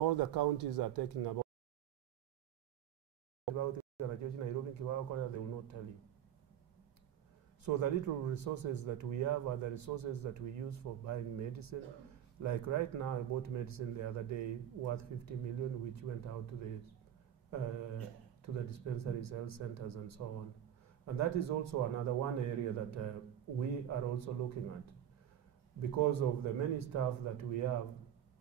all the counties are taking about Nairobi, they will not tell you. So the little resources that we have are the resources that we use for buying medicine. Like right now, I bought medicine the other day worth 50 million, which went out to the dispensaries, health centers, and so on. And that is also another one area that we are also looking at. Because of the many staff that we have,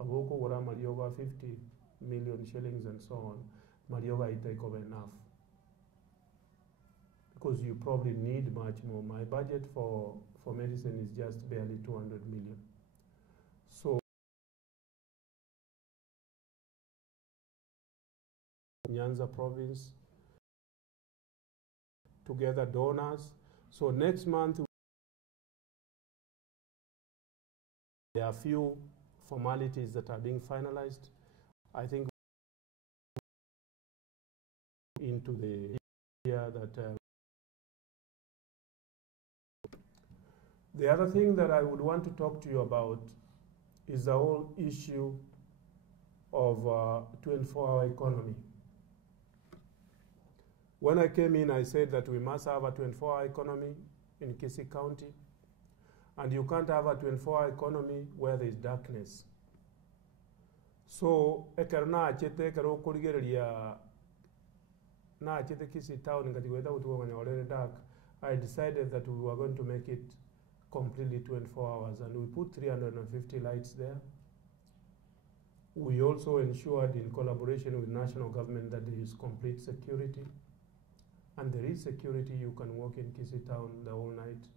Aboko Wara Marioga 50 million shillings and so on, Marioga it take over enough. Because you probably need much more. My budget for medicine is just barely 200 million. So Nyanza province, together donors. So next month, there are a few formalities that are being finalized. I think into the year that the other thing that I would want to talk to you about is the whole issue of 24-hour economy. When I came in, I said that we must have a 24-hour economy in Kisii County, and you can't have a 24-hour economy where there is darkness. So, ekarna achete karo kurigeria na achete Kisii town ngati whether utuwanga already dark. I decided that we were going to make it completely 24 hours, and we put 350 lights there. We also ensured, in collaboration with national government, that there is complete security. And there is security. You can walk in Kisii town the whole night.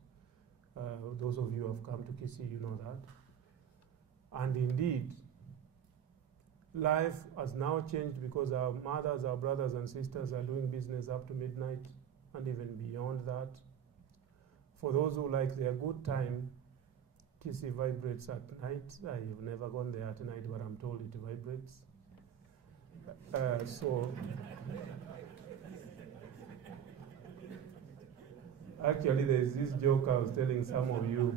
Those of you who have come to Kisii, you know that. And indeed, life has now changed because our mothers, our brothers and sisters are doing business up to midnight and even beyond that. For those who like their good time, Kisii vibrates at night. I have never gone there at night, but I'm told it vibrates. Actually, there's this joke I was telling some of you.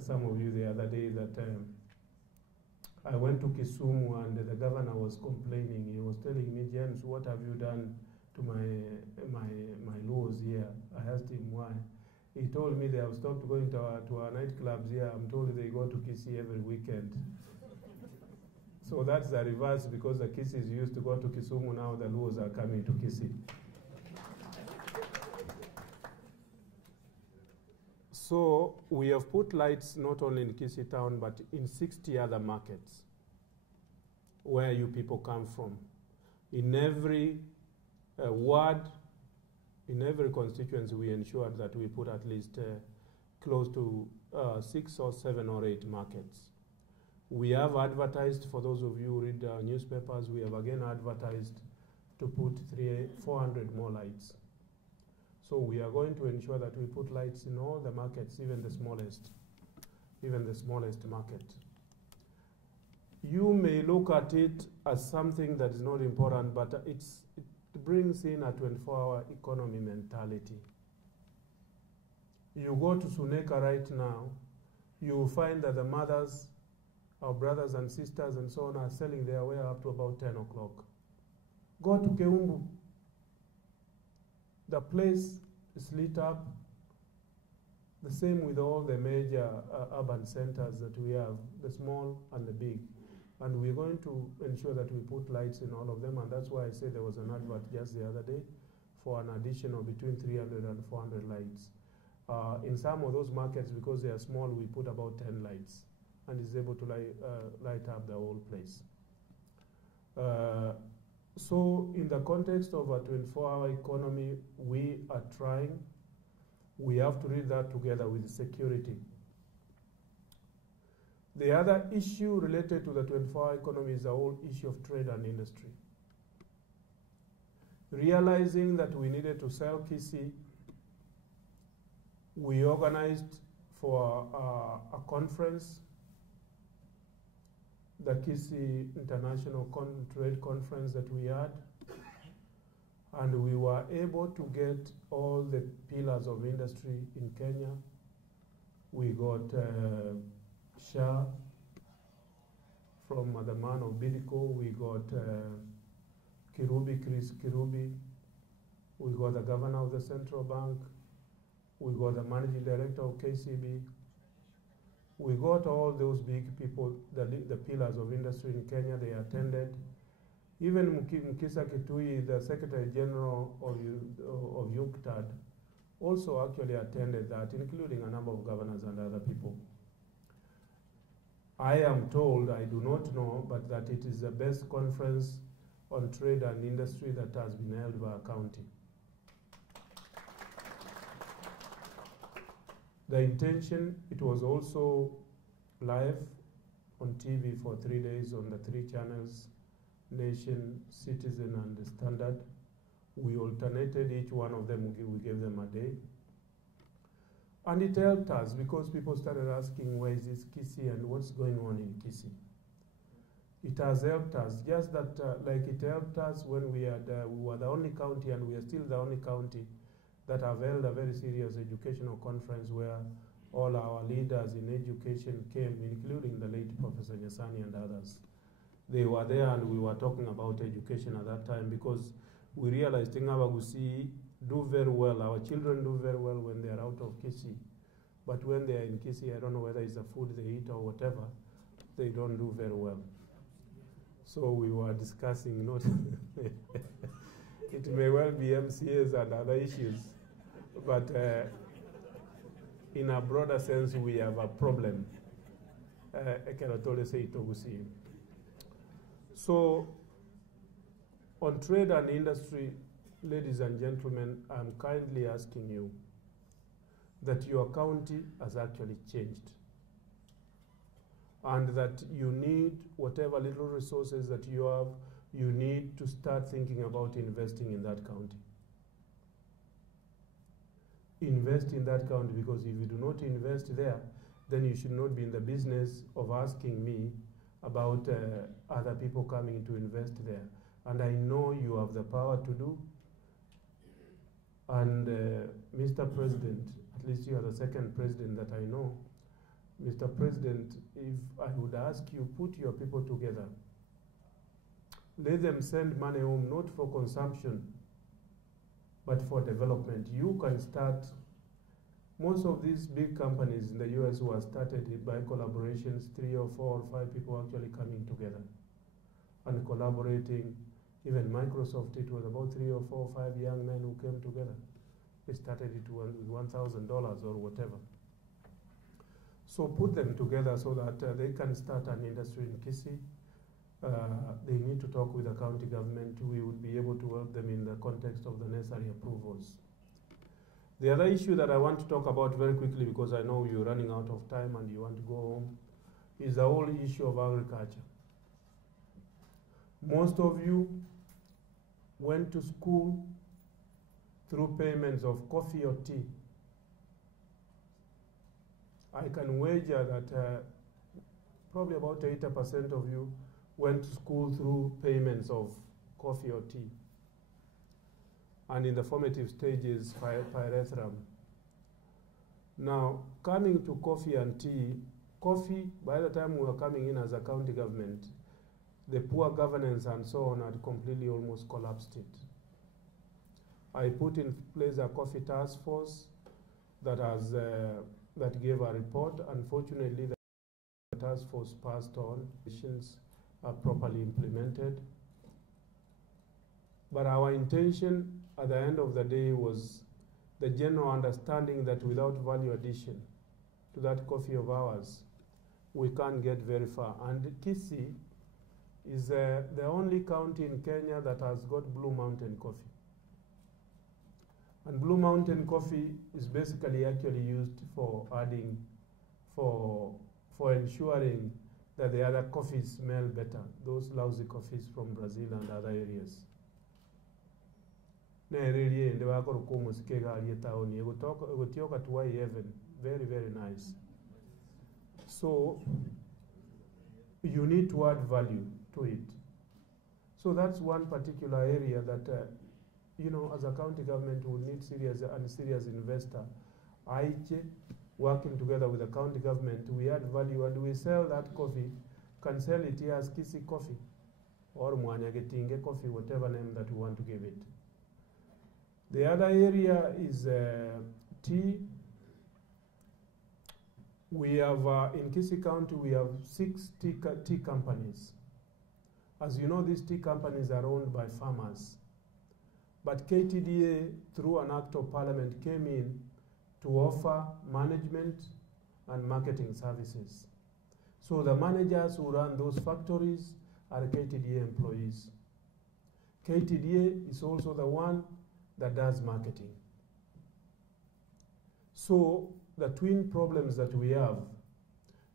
Some of you the other day that I went to Kisumu and the governor was complaining. He was telling me, James, what have you done to my laws here? I asked him why. He told me they have stopped going to our nightclubs here. I'm told they go to Kisii every weekend. So that's the reverse, because the Kisiis used to go to Kisumu, now the laws are coming to Kisii. So we have put lights not only in Kisii town, but in 60 other markets where you people come from. In every ward, in every constituency, we ensured that we put at least close to 6 or 7 or 8 markets. We have advertised, for those of you who read newspapers, we have again advertised to put 400 more lights. So we are going to ensure that we put lights in all the markets, even the smallest market. You may look at it as something that is not important, but it brings in a 24-hour economy mentality. You go to Suneka right now, you will find that the mothers, our brothers and sisters and so on, are selling their wear up to about 10 o'clock. Go to Keumbu. The place is lit up. The same with all the major urban centers that we have, the small and the big. And we're going to ensure that we put lights in all of them, and that's why I said there was an advert just the other day for an additional between 300 and 400 lights. In some of those markets, because they are small, we put about 10 lights, and it's able to light up the whole place. So in the context of a 24-hour economy, we are trying. We have to read that together with security. The other issue related to the 24-hour economy is the whole issue of trade and industry. Realizing that we needed to sell Kisii, we organized for a conference, the Kisii International Trade Conference that we had, and we were able to get all the pillars of industry in Kenya. We got SHA, from the man of Bidco, we got Chris Kirubi, we got the governor of the central bank, we got the managing director of KCB, we got all those big people, the pillars of industry in Kenya, they attended. Even Mkisa Kitui, the Secretary General of UNCTAD, also actually attended that, including a number of governors and other people. I am told, I do not know, but that it is the best conference on trade and industry that has been held by a county. The intention, it was also live on TV for 3 days on the 3 channels, Nation, Citizen, and the Standard. We alternated each one of them, we gave them a day. And it helped us because people started asking, where is this Kisii and what's going on in Kisii? It has helped us, just that like it helped us when we were the only county, and we are still the only county that have held a very serious educational conference where all our leaders in education came, including the late Professor Nyasani and others. They were there and we were talking about education at that time because we realized Tingabagusi do very well, our children do very well when they are out of Kisii. But when they are in Kisii, I don't know whether it's the food they eat or whatever, they don't do very well. So we were discussing, not it may well be MCAs and other issues, but in a broader sense, we have a problem. I cannot only say Togusi. So, on trade and industry, ladies and gentlemen, I'm kindly asking you that your county has actually changed and that you need whatever little resources that you have, you need to start thinking about investing in that county. Invest in that county, because if you do not invest there, then you should not be in the business of asking me about other people coming to invest there. And I know you have the power to do. And Mr. President, at least you are the second president that I know. Mr. President, if I would ask you, put your people together. Let them send money home, not for consumption, but for development. You can start, most of these big companies in the US were started by collaborations, 3 or 4 or 5 people actually coming together and collaborating. Even Microsoft, it was about 3 or 4 or 5 young men who came together. They started it with $1,000 or whatever. So put them together so that they can start an industry in Kisii. They need to talk with the county government. We would be able to help them in the context of the necessary approvals. The other issue that I want to talk about very quickly, because I know you're running out of time and you want to go home, is the whole issue of agriculture. Most of you went to school through payments of coffee or tea. I can wager that probably about 80% of you went to school through payments of coffee or tea. And in the formative stages, pyrethrum. Now, coming to coffee and tea, coffee, by the time we were coming in as a county government, the poor governance and so on had completely almost collapsed it. I put in place a coffee task force that has that gave a report. Unfortunately, the task force passed on. Decisions are properly implemented. But our intention at the end of the day was the general understanding that without value addition to that coffee of ours, we can't get very far. And Kisii is the only county in Kenya that has got Blue Mountain coffee. And Blue Mountain coffee is basically actually used for adding, for ensuring that the other coffees smell better, those lousy coffees from Brazil and other areas. Very, very nice. So you need to add value to it. So that's one particular area that, you know, as a county government, we need serious investor. Aiche, working together with the county government, we add value and we sell that coffee can sell it here as Kisi coffee or Mwanyagetinge coffee, whatever name that we want to give it. The other area is tea. We have, in Kisi County, we have 6 tea companies. As you know, these tea companies are owned by farmers. But KTDA, through an act of parliament, came in to offer management and marketing services. So the managers who run those factories are KTDA employees. KTDA is also the one that does marketing. So the twin problems that we have,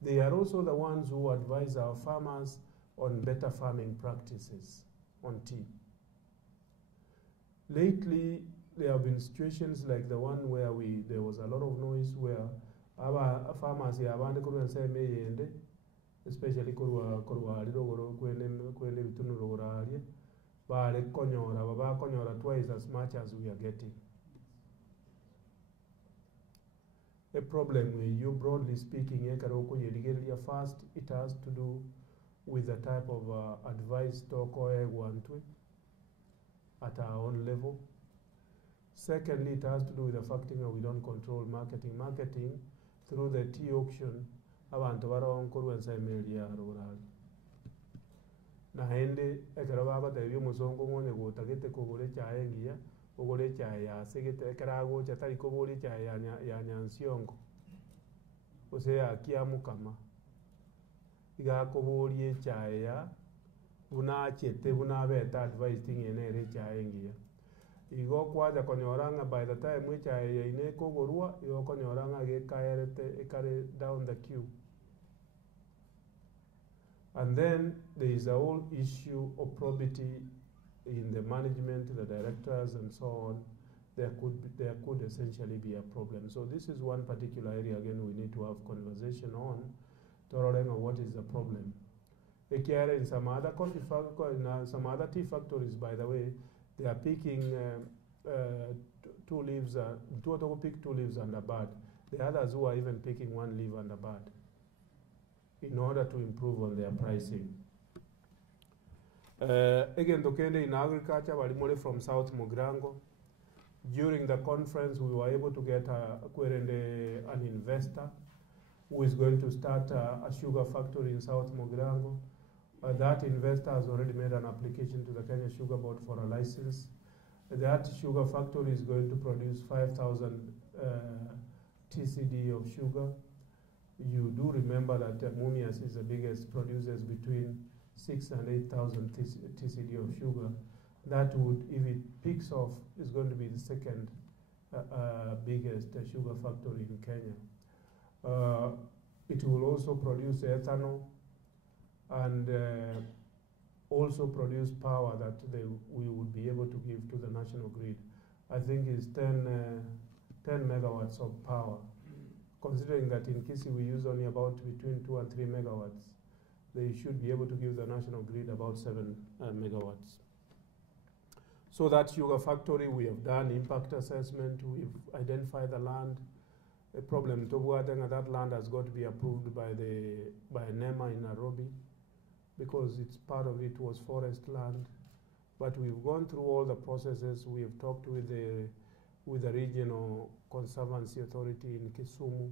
they are also the ones who advise our farmers on better farming practices on tea. Lately, there have been situations like the one where there was a lot of noise where our farmers here, especially twice as much as we are getting. A problem with you, broadly speaking, first, it has to do with the type of advice talk at our own level. Secondly, it has to do with the fact that we don't control marketing. Marketing through the tea auction, abantu baronkorwa nsaimelia rural. Na hende ekara baba tayo musongo ngone gutagete kugure chaye ngiya, ugure chaye ya segete ekara go chatari kugure chaye ya nyansiongo. Ose akiamu kama. Iga kuburie chaye ya buna chete buna beta advice tingene ere chaye ngiya. Igo kwaja konyoranga by the time we chaye ine kugurwa igo konyoranga ge kare down the queue. And then there is a whole issue of probity in the management, the directors, and so on. There could essentially be a problem. So this is one particular area, again, we need to have conversation on to learn what is the problem. In some other coffee some other tea factories, by the way, they are picking 2 leaves, pick 2 leaves and a bud. The others who are even picking 1 leaf and a bud, in order to improve on their pricing. Again, Dokende in agriculture, Walimole from South Mogrango. During the conference, we were able to get an investor who is going to start a sugar factory in South Mogrango. That investor has already made an application to the Kenya Sugar Board for a license. That sugar factory is going to produce 5,000 TCD of sugar. You do remember that Mumias is the biggest, produces between 6,000 and 8,000 TCD of sugar. That would, if it picks off, is going to be the second biggest sugar factory in Kenya. It will also produce ethanol and also produce power that we would be able to give to the national grid. I think it's 10 megawatts of power. Considering that in Kisi we use only about between 2 and 3 megawatts, they should be able to give the national grid about 7 megawatts. So that sugar factory, we have done impact assessment, we've identified the land. A problem that land has got to be approved by NEMA in Nairobi, because it's part of it was forest land. But we've gone through all the processes. We have talked with the regional conservancy authority in Kisumu.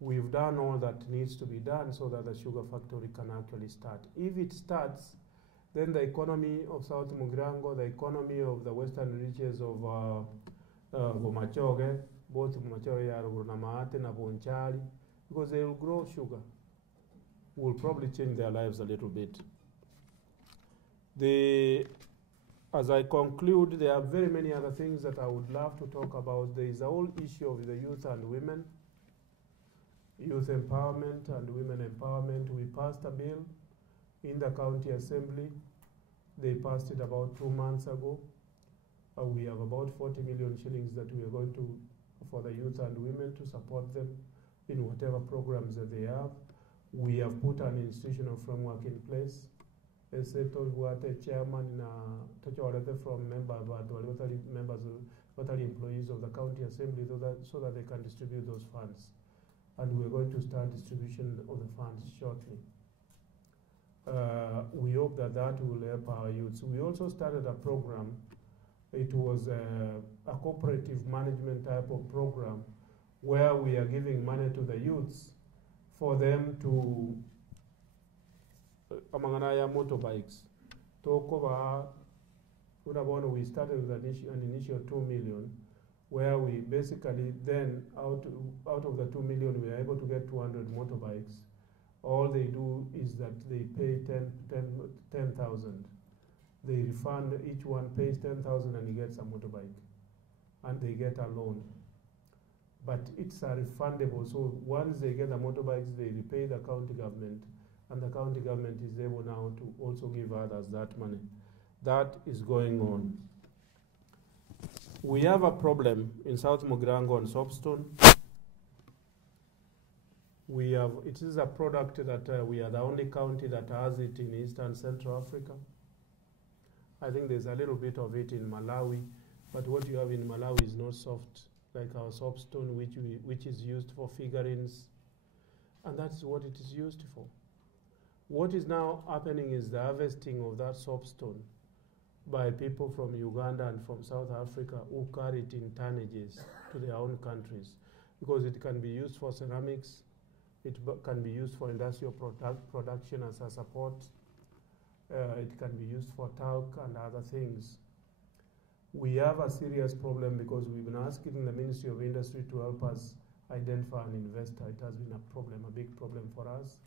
We've done all that needs to be done so that the sugar factory can actually start. If it starts, then the economy of South Mogrango, the economy of the western reaches of Bomachoge, both Bomachoge, Yarugurnamaate, and Bonchari, because they will grow sugar, will probably change their lives a little bit. As I conclude, there are very many other things that I would love to talk about. There is a whole issue of the youth and women, youth empowerment and women empowerment. We passed a bill in the county assembly. They passed it about 2 months ago. We have about 40 million shillings that we are going to, for the youth and women, to support them in whatever programs that they have. We have put an institutional framework in place. Chairman from employees of the county assembly so that they can distribute those funds. And we're going to start distribution of the funds shortly. hope that that will help our youths. We also started a program. It was a cooperative management type of program where we are giving money to the youths for them to amanganaya motorbikes. We started with an initial 2 million, where we basically then, out of the 2 million, we are able to get 200 motorbikes. All they do is that they pay 10,000. They refund, each one pays 10,000 and he gets a motorbike. And they get a loan. But it's a refundable, so once they get the motorbikes, they repay the county government, and the county government is able now to also give others that money. That is going on. We have a problem in South Mugirango and Soapstone. It is a product that we are the only county that has it in Eastern Central Africa. I think there's a little bit of it in Malawi, but what you have in Malawi is not soft like our soapstone, which is used for figurines, and that's what it is used for. What is now happening is the harvesting of that soapstone by people from Uganda and from South Africa who carry it in tonnages to their own countries, because it can be used for ceramics, it can be used for industrial production as a support, it can be used for talc and other things. We have a serious problem because we've been asking the Ministry of Industry to help us identify an investor. It has been a problem, a big problem for us.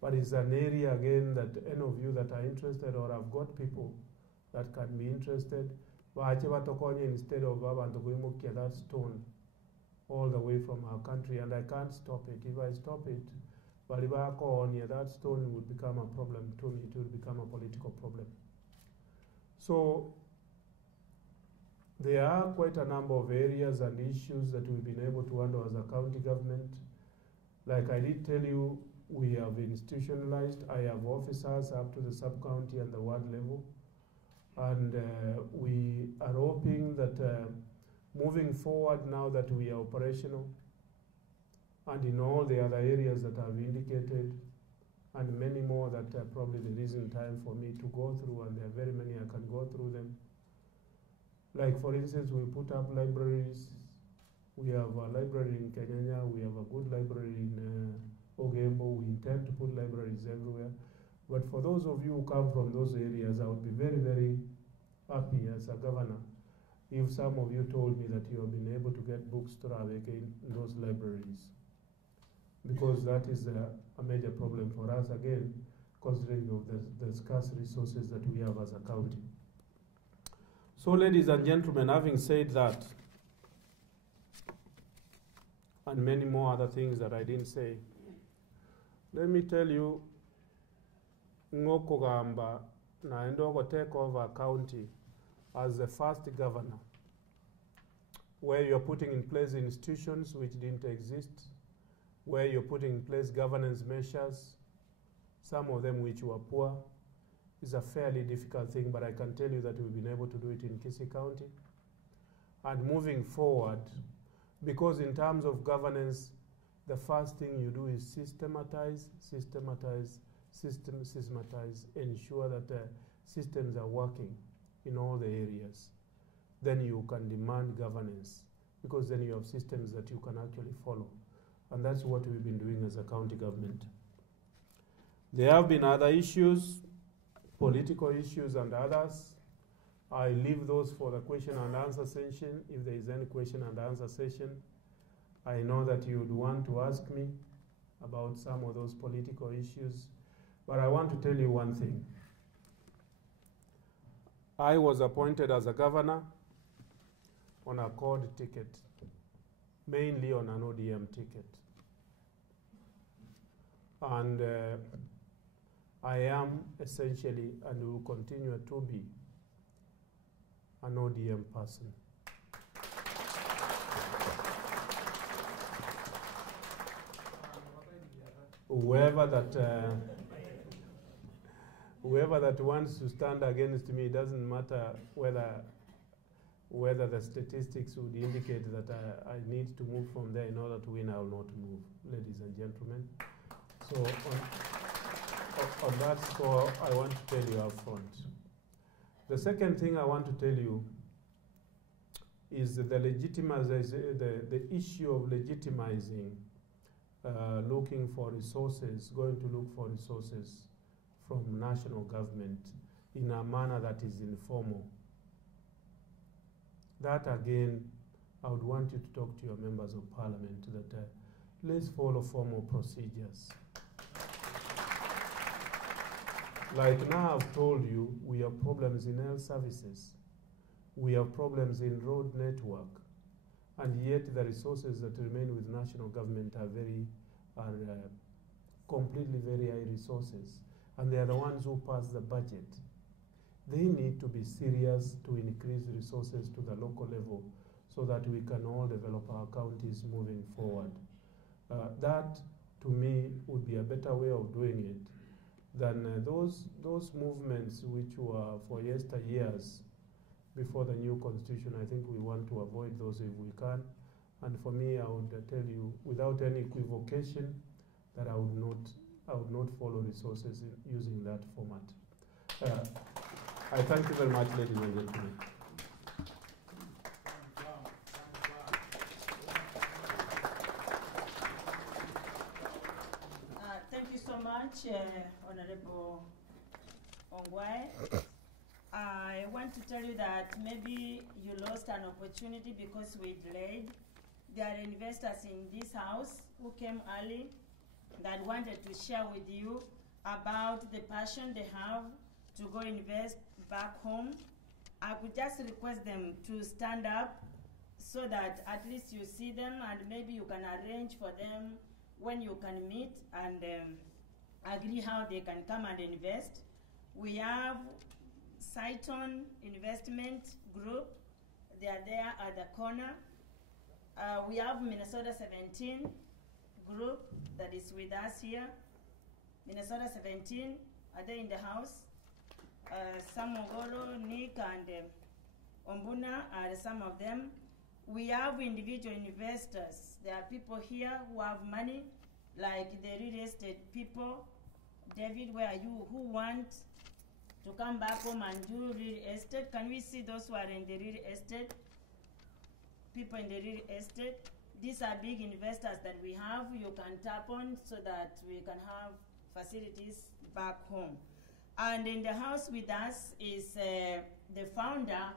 But it's an area, again, that any of you that are interested or have got people that can be interested, instead of that stone all the way from our country, and I can't stop it. If I stop it, that stone would become a problem to me. It will become a political problem. So there are quite a number of areas and issues that we've been able to handle as a county government. Like I did tell you, we have institutionalized. I have officers up to the sub-county and the ward level. And we are hoping that moving forward, now that we are operational, and in all the other areas that I've indicated, and many more that probably there isn't time for me to go through, and there are very many I can go through them. Like, for instance, we put up libraries. We have a library in Kenya. We have a good library in Ogembo. We intend to put libraries everywhere. But for those of you who come from those areas, I would be very, very happy as a governor if some of you told me that you have been able to get books to Raveke in those libraries. Because that is a major problem for us, again, considering of the scarce resources that we have as a county. So, ladies and gentlemen, having said that, and many more other things that I didn't say, let me tell you, Ngokogamba Naendogo take over a county as the first governor, where you're putting in place institutions which didn't exist, where you're putting in place governance measures, some of them which were poor. It's a fairly difficult thing, but I can tell you that we've been able to do it in Kisii County. And moving forward, because in terms of governance, the first thing you do is systematize, ensure that systems are working in all the areas. Then you can demand governance, because then you have systems that you can actually follow. And that's what we've been doing as a county government. There have been other issues, political issues and others. I leave those for the question and answer session. If there is any question and answer session, I know that you would want to ask me about some of those political issues. But I want to tell you one thing. I was appointed as a governor on a CORD ticket, mainly on an ODM ticket. And I am essentially, and will continue to be, an ODM person. Whoever that wants to stand against me, it doesn't matter whether the statistics would indicate that I need to move from there in order to win, I will not move, ladies and gentlemen. So on that score, I want to tell you up front. The second thing I want to tell you is the issue of legitimizing looking for resources, going to look for resources from national government in a manner that is informal. That again, I would want you to talk to your members of parliament that let's follow formal procedures. Like now I've told you, we have problems in health services. We have problems in road network. And yet the resources that remain with national government are completely very high resources. And they are the ones who pass the budget. They need to be serious to increase resources to the local level so that we can all develop our counties moving forward. That, to me, would be a better way of doing it than those movements which were for yesteryears before the new constitution. I think we want to avoid those if we can. And for me, I would tell you, without any equivocation, that I would not follow resources using that format. I thank you very much, ladies and gentlemen. Thank you so much, Honorable Ongwae. I want to tell you that maybe you lost an opportunity because we delayed. There are investors in this house who came early that wanted to share with you about the passion they have to go invest back home. I could just request them to stand up so that at least you see them, and maybe you can arrange for them when you can meet and agree how they can come and invest. We have Saiton Investment Group. They are there at the corner. We have Minnesota 17 Group that is with us here. Minnesota 17, are they in the house? Samogoro, Nick, and Ombuna are some of them. We have individual investors. There are people here who have money, like the real estate people. David, where are you? Who want to come back home and do real estate? Can we see those who are in the real estate? People in the real estate. These are big investors that we have. You can tap on so that we can have facilities back home. And in the house with us is the founder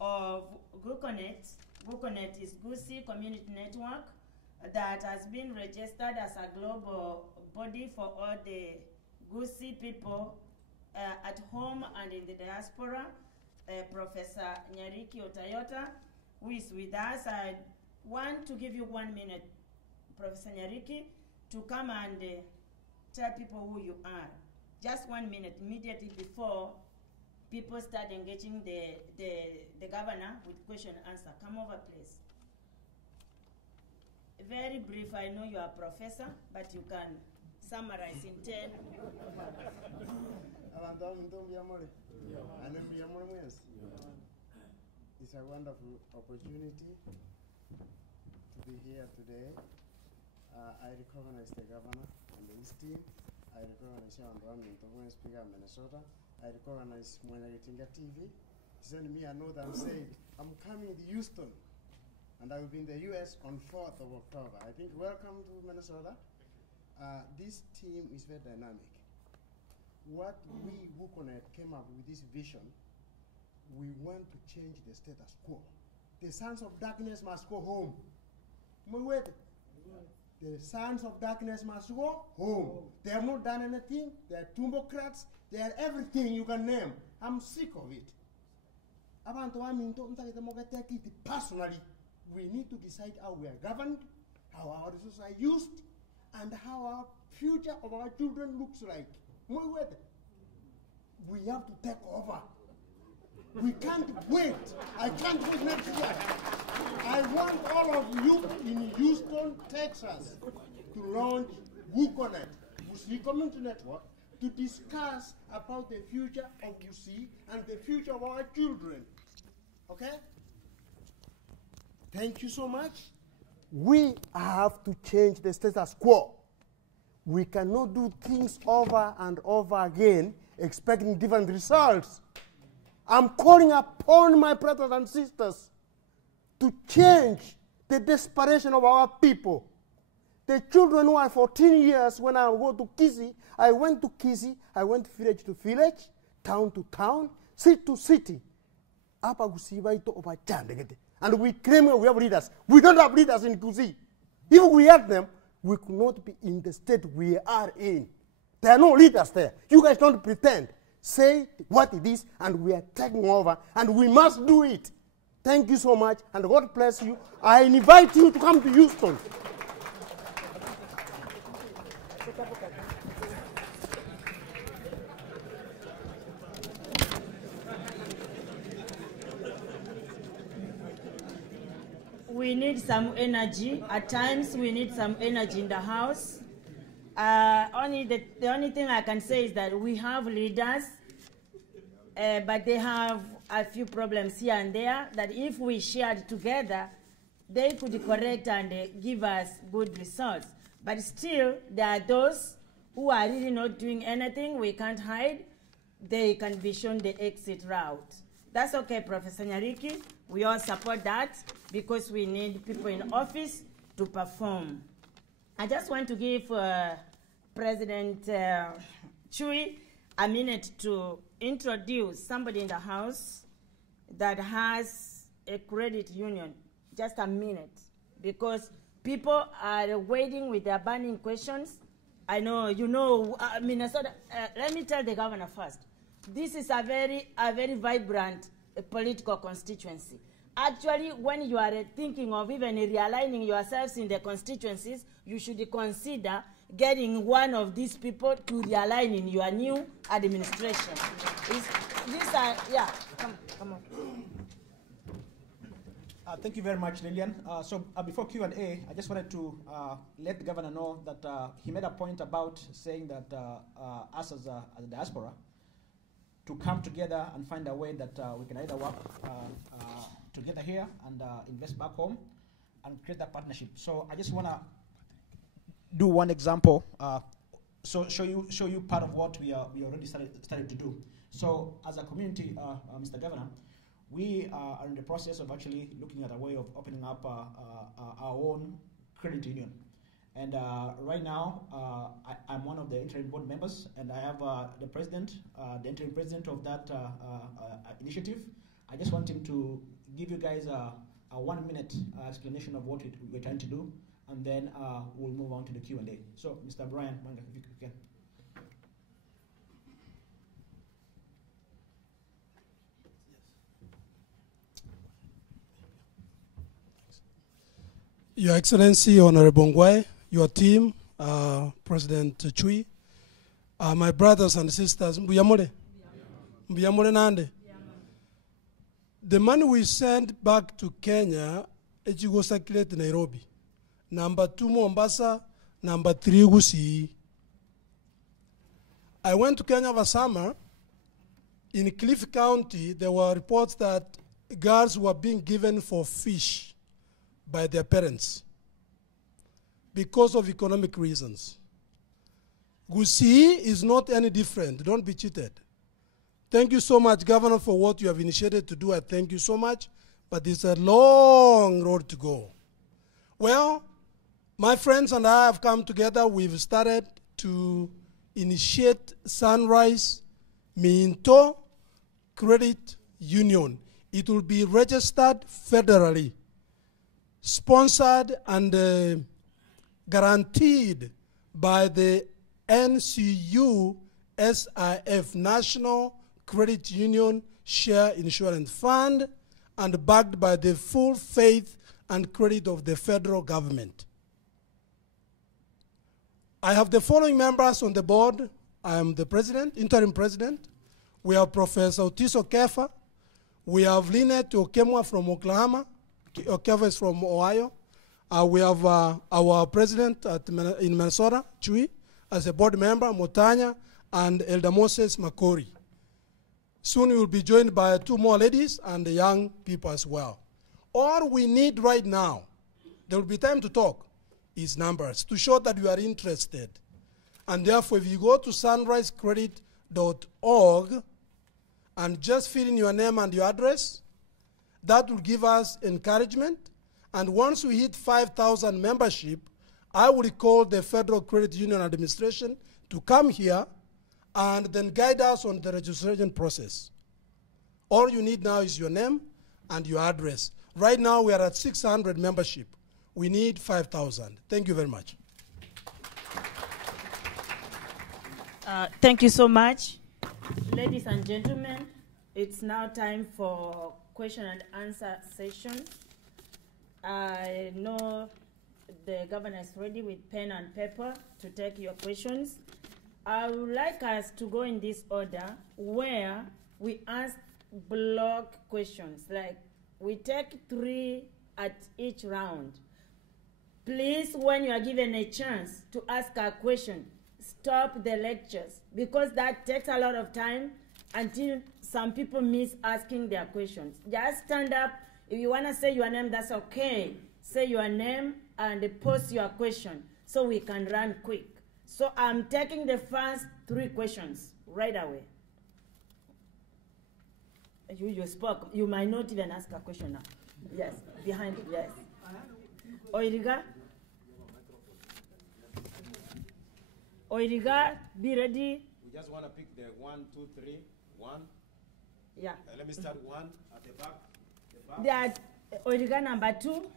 of GUCONET. GUCONET is Gusii Community Network that has been registered as a global body for all the Gusii people at home and in the diaspora. Professor Nyariki Otayota, who is with us. I want to give you 1 minute, Professor Nyariki, to come and tell people who you are. Just 1 minute, immediately before people start engaging the governor with question and answer. Come over, please. Very brief. I know you are a professor, but you can summarize in 10. It's a wonderful opportunity to be here today. I recognize the governor and his team. I recognize Sean Brandon, Speaker of Minnesota. I recognize Mwenyagitinga TV. Send me a note and said, I'm coming to Houston, and I will be in the US on 4th of October. I think welcome to Minnesota. This team is very dynamic. What we, WUCONET, came up with this vision, we want to change the status quo. The sons of darkness must go home. The sons of darkness must go home. They have not done anything. They are tumbocrats. They are everything you can name. I'm sick of it. Personally, we need to decide how we are governed, how our resources are used, and how our future of our children looks like. We have to take over. We can't wait. I can't wait next year. I want all of you in Houston, Texas, to launch WUCONET, Gusii Community Network, to discuss about the future of Gusii and the future of our children. Okay? Thank you so much. We have to change the status quo. We cannot do things over and over again expecting different results. I'm calling upon my brothers and sisters to change the desperation of our people. The children who are 14 years, when I go to Kisi, I went village to village, town to town, city to city. And we claim we have leaders. We don't have leaders in Kusi. If we had them, we could not be in the state we are in. There are no leaders there. You guys don't pretend. Say what it is, and we are taking over, and we must do it. Thank you so much, and God bless you. I invite you to come to Houston. We need some energy. At times, we need some energy in the house. The only thing I can say is that we have leaders, but they have a few problems here and there that if we shared together, they could correct and give us good results. But still, there are those who are really not doing anything. We can't hide. They can be shown the exit route. That's okay, Professor Nyariki. We all support that because we need people in office to perform. I just want to give President Chui a minute to introduce somebody in the House that has a credit union. Just a minute, because people are waiting with their burning questions. I know, you know, Minnesota, let me tell the governor first. This is a very vibrant political constituency. Actually, when you are thinking of even realigning yourselves in the constituencies, you should consider getting one of these people to realign in your new administration. Yeah, come on. Thank you very much, Lillian. Before Q&A, I just wanted to let the governor know that he made a point about saying that us as a diaspora, to come together and find a way that we can either work together here and invest back home and create that partnership. So I just want to do one example, show you part of what we already started to do. So as a community, Mr. Governor, we are in the process of actually looking at a way of opening up our own credit union. And right now, I'm one of the interim board members, and I have the president, the interim president of that initiative. I just want him to give you guys a 1 minute explanation of what we're trying to do, and then we'll move on to the Q&A. So, Mr. Brian Manga, if you can. Your Excellency, Honorable Ongwae, your team, President Chui, my brothers and sisters, Mbuyamole Nande. The money we sent back to Kenya, it will circulate in Nairobi. Number 2, Mombasa. Number 3, Gusii. I went to Kenya over summer. In Cliff County, there were reports that girls were being given for fish by their parents because of economic reasons. Gusii is not any different. Don't be cheated. Thank you so much, Governor, for what you have initiated to do. I thank you so much, but it's a long road to go. Well, my friends and I have come together. We've started to initiate Sunrise Minto Credit Union. It will be registered federally, sponsored and guaranteed by the NCU SIF, National Credit Union Share Insurance Fund, and backed by the full faith and credit of the federal government. I have the following members on the board. I am the president, interim president. We have Professor Otiso Kefa. We have Lynette Okemwa from Oklahoma. Kefa is from Ohio. We have our president in Minnesota, Chui, as a board member, Motanya, and Elder Moses Makori. Soon we will be joined by 2 more ladies and the young people as well. All we need right now, there will be time to talk, is numbers, to show that you are interested. And therefore, if you go to sunrisecredit.org and just fill in your name and your address, that will give us encouragement. And once we hit 5,000 membership, I will call the Federal Credit Union Administration to come here and then guide us on the registration process. All you need now is your name and your address. Right now, we are at 600 membership. We need 5,000. Thank you very much. Thank you so much. Ladies and gentlemen, it's now time for question and answer session. I know the governor is ready with pen and paper to take your questions. I would like us to go in this order where we ask block questions. Like we take 3 at each round. Please, when you are given a chance to ask a question, stop the lectures, because that takes a lot of time until some people miss asking their questions. Just stand up. If you want to say your name, that's okay. Say your name and post your question so we can run quick. So I'm taking the first 3 questions right away. You spoke. You might not even ask a question now. Yes, behind you, yes. Oiriga? Oiriga, be ready. We just want to pick the 1, 2, 3, 1. Yeah. Let me start 1 at the back. That Oiriga number 2. Number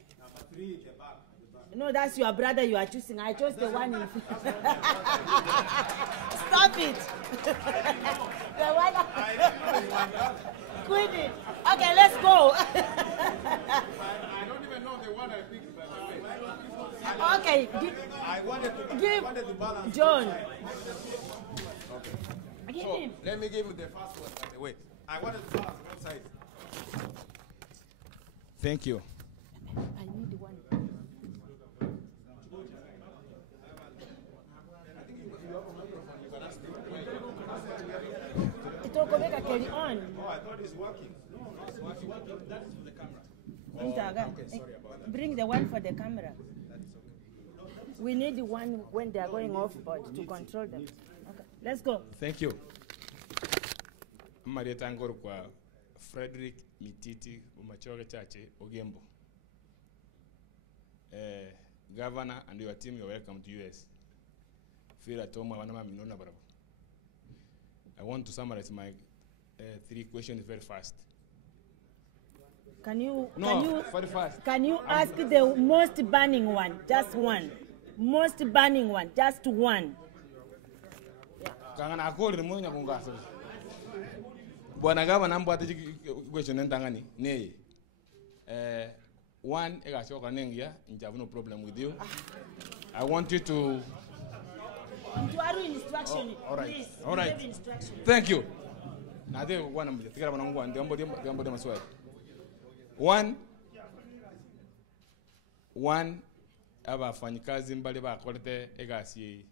3 the back. No, that's your brother you are choosing. I chose the one in. Stop it. The one. Quit it. Okay, let's go. I don't even know the one I picked, by the way. Okay. I wanted to balance. John. Okay. So, let me give you the first one, by the way. I wanted to balance both sides. Thank you. I need one. Carry on. Oh, I thought it's working. No, it's working. That is for the camera. Okay, sorry about that. Bring the one for the camera. We need the one when they are going off board to control them. Okay, let's go. Thank you. Marieta Ngoro kwa Frederick Mititi Umachoke Chache Ogembo. Governor and your team, you're welcome to US. Feel at home, I want to summarize my 3 questions very fast. Can you ask the most burning one? Just one. Most burning one. Just one. Kangana akoli mmoja kungasa. Bwana governor mbwate question ndangani ne. One egachoka nengia, I have no problem with you. I want you to instruction. All right. Please, all right. Thank you. One aba fanyikazi mbali ba kolete egasi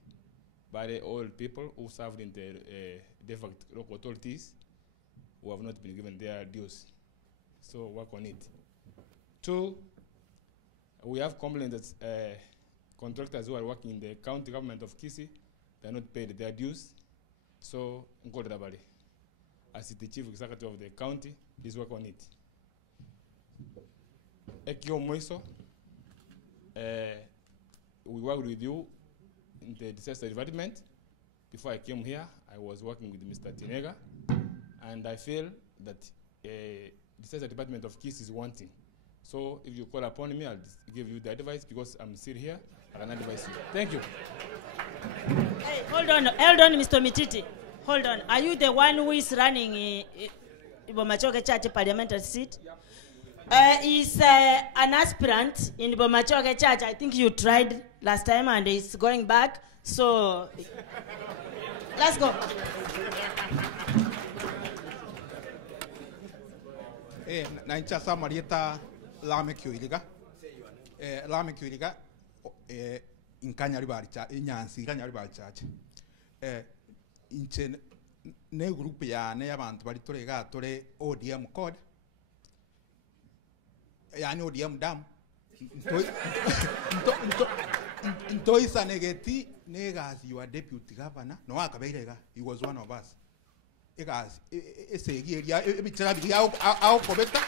by all people who served in the defunct local authorities who have not been given their dues. So work on it. 2, we have complaints that contractors who are working in the county government of Kisii, they are not paid their dues. So, as the chief executive of the county, please work on it. Ekio Moiso, we worked with you in the disaster department. Before I came here, I was working with Mr. Tinega, and I feel that disaster department of Kisii is wanting. So if you call upon me, I'll give you the advice because I'm still here. I can advise you. Thank you. Hey, hold on, Mr. Mititi. Hold on. Are you the one who is running Bomachoke Church parliamentary seat? He's an aspirant in Bomachoke Church. I think you tried last time and he's going back. So let's go. Nanchasa Marieta Lame Kyuiliga. Lame Kyuiliga in Kanyari Barcha, in Yansi, Kanyari Barchach. In ne group ya ne abantu bali torega tore ODM code. Yani ODM dam. Ntoisa negeti negas your deputy governor no akabeirega he was one of us egas esegi eria ebichara bia au kobeta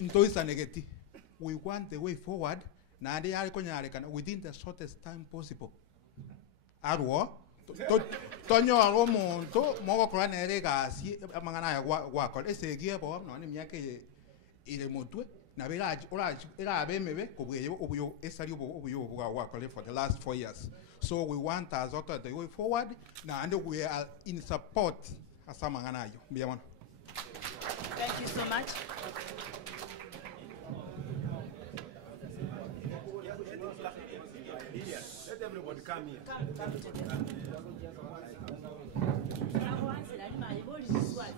ntoisa negeti we want the way forward na ande yari konyarekana within the shortest time possible arwo tonyo aro monto mogo kora neregas amangana ya wa kol esegi ebo no ni miake ile motwe na bela ora bemebe kobuye obuyo esali obuyo wa kol for the last 4 years. So we want as auto the way forward na and we are in support asamangana yo mbiyamana. Thank you so much. Let everybody come here.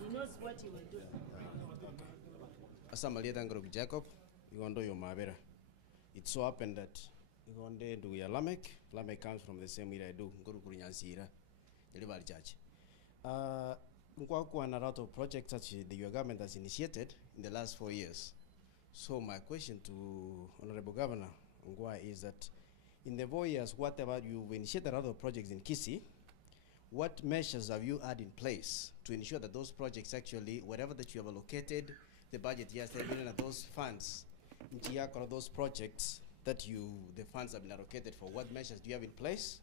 He knows what he will do. Asamalieta Nguruk Jacob, Igondo Yomabera. It so happened that Igonde do Lamek. Lamek comes from the same area I do, Nguruk Nyansira, Delivery Church. Nkwaku and a lot of projects that the government has initiated in the last 4 years. So my question to Honorable Governor Ongwae is that in the 4 years, whatever you've initiated a lot of projects in Kisii, what measures have you had in place to ensure that those projects actually, whatever that you have allocated, the budget, yes, they're million of those funds, those projects that the funds have been allocated for, what measures do you have in place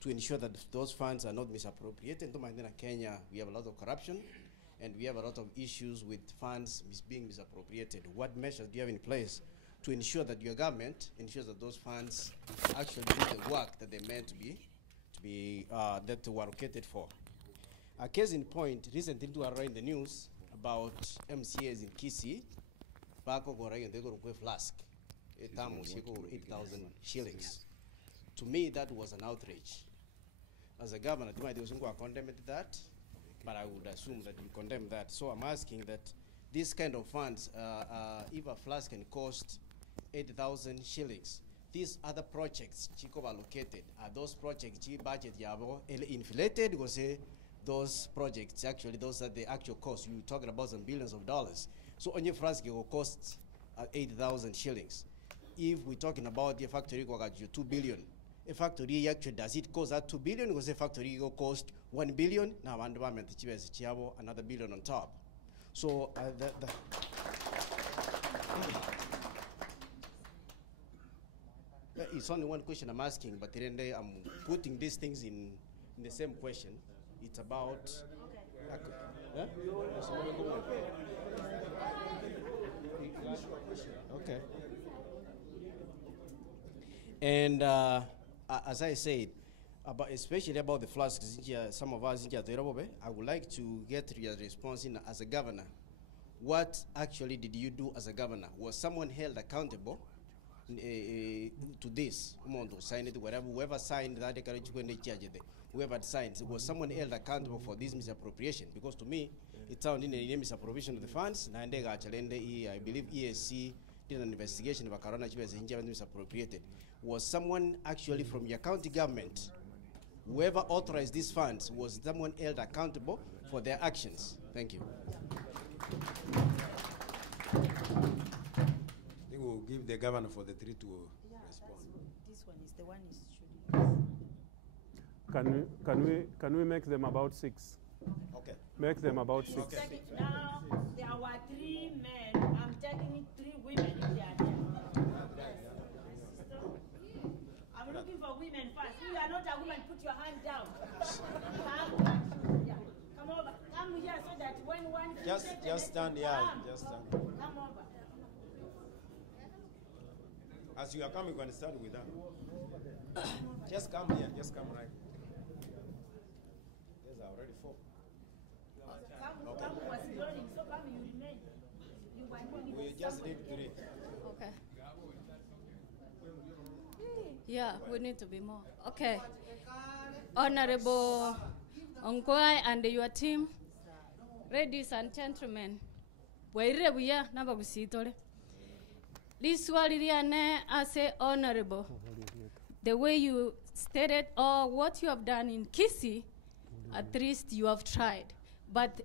to ensure that those funds are not misappropriated? In Kenya, we have a lot of corruption, and we have a lot of issues with funds being misappropriated. What measures do you have in place to ensure that your government ensures that those funds actually do the work that they're meant to be that they were allocated for? A case in point, recently to arrive in the news about MCAs in Kisii, Bako Gorang they go to flask, 8,000 shillings. To me, that was an outrage. As a governor, I condemned that, but I would assume that you condemn that. So I'm asking that this kind of funds, if a flask can cost 8,000 shillings, these other projects Chico allocated, are those projects budget inflated? Because those projects actually, those are the actual costs. You're talking about some billions of dollars. So on your flask it will cost 8,000 shillings. If we're talking about the factory 2 billion, a factory actually does it cost that 2 billion? Because a factory will cost 1 billion. Now another billion on top. So it's only one question I'm asking, but then I'm putting these things in the same question. It's about. Okay. And as I said, especially about the flasks, some of us, I would like to get your response as a governor. What actually did you do as a governor? Was someone held accountable to this? Sign it, whoever signed that, whoever signed, was someone held accountable for this misappropriation? Because to me, it sounded in a misappropriation of the funds. I believe ESC did an investigation of Corona misappropriated. Was someone actually from your county government, whoever authorized these funds, was someone held accountable for their actions? Thank you. I think we'll give the governor for the three to respond. This one is the one is Can we make them about 6? Okay. Make them about 6. Okay. Now there were 3 men. I'm taking 3 women if they are there. I'm looking for women first. If you are not a woman, put your hand down. Come over. Come here so that when one Just stand here. Just stand. Come over. As you are coming, you can start with them. Just come here. Just come right. There's already 4. Come was burning, so come you remain. We just need 3. Okay. Yeah, we need to be more. Okay. Honorable Ongwae and your team, ladies and gentlemen, this Waliriane as a honorable, the way you stated or what you have done in Kisii, at least you have tried. But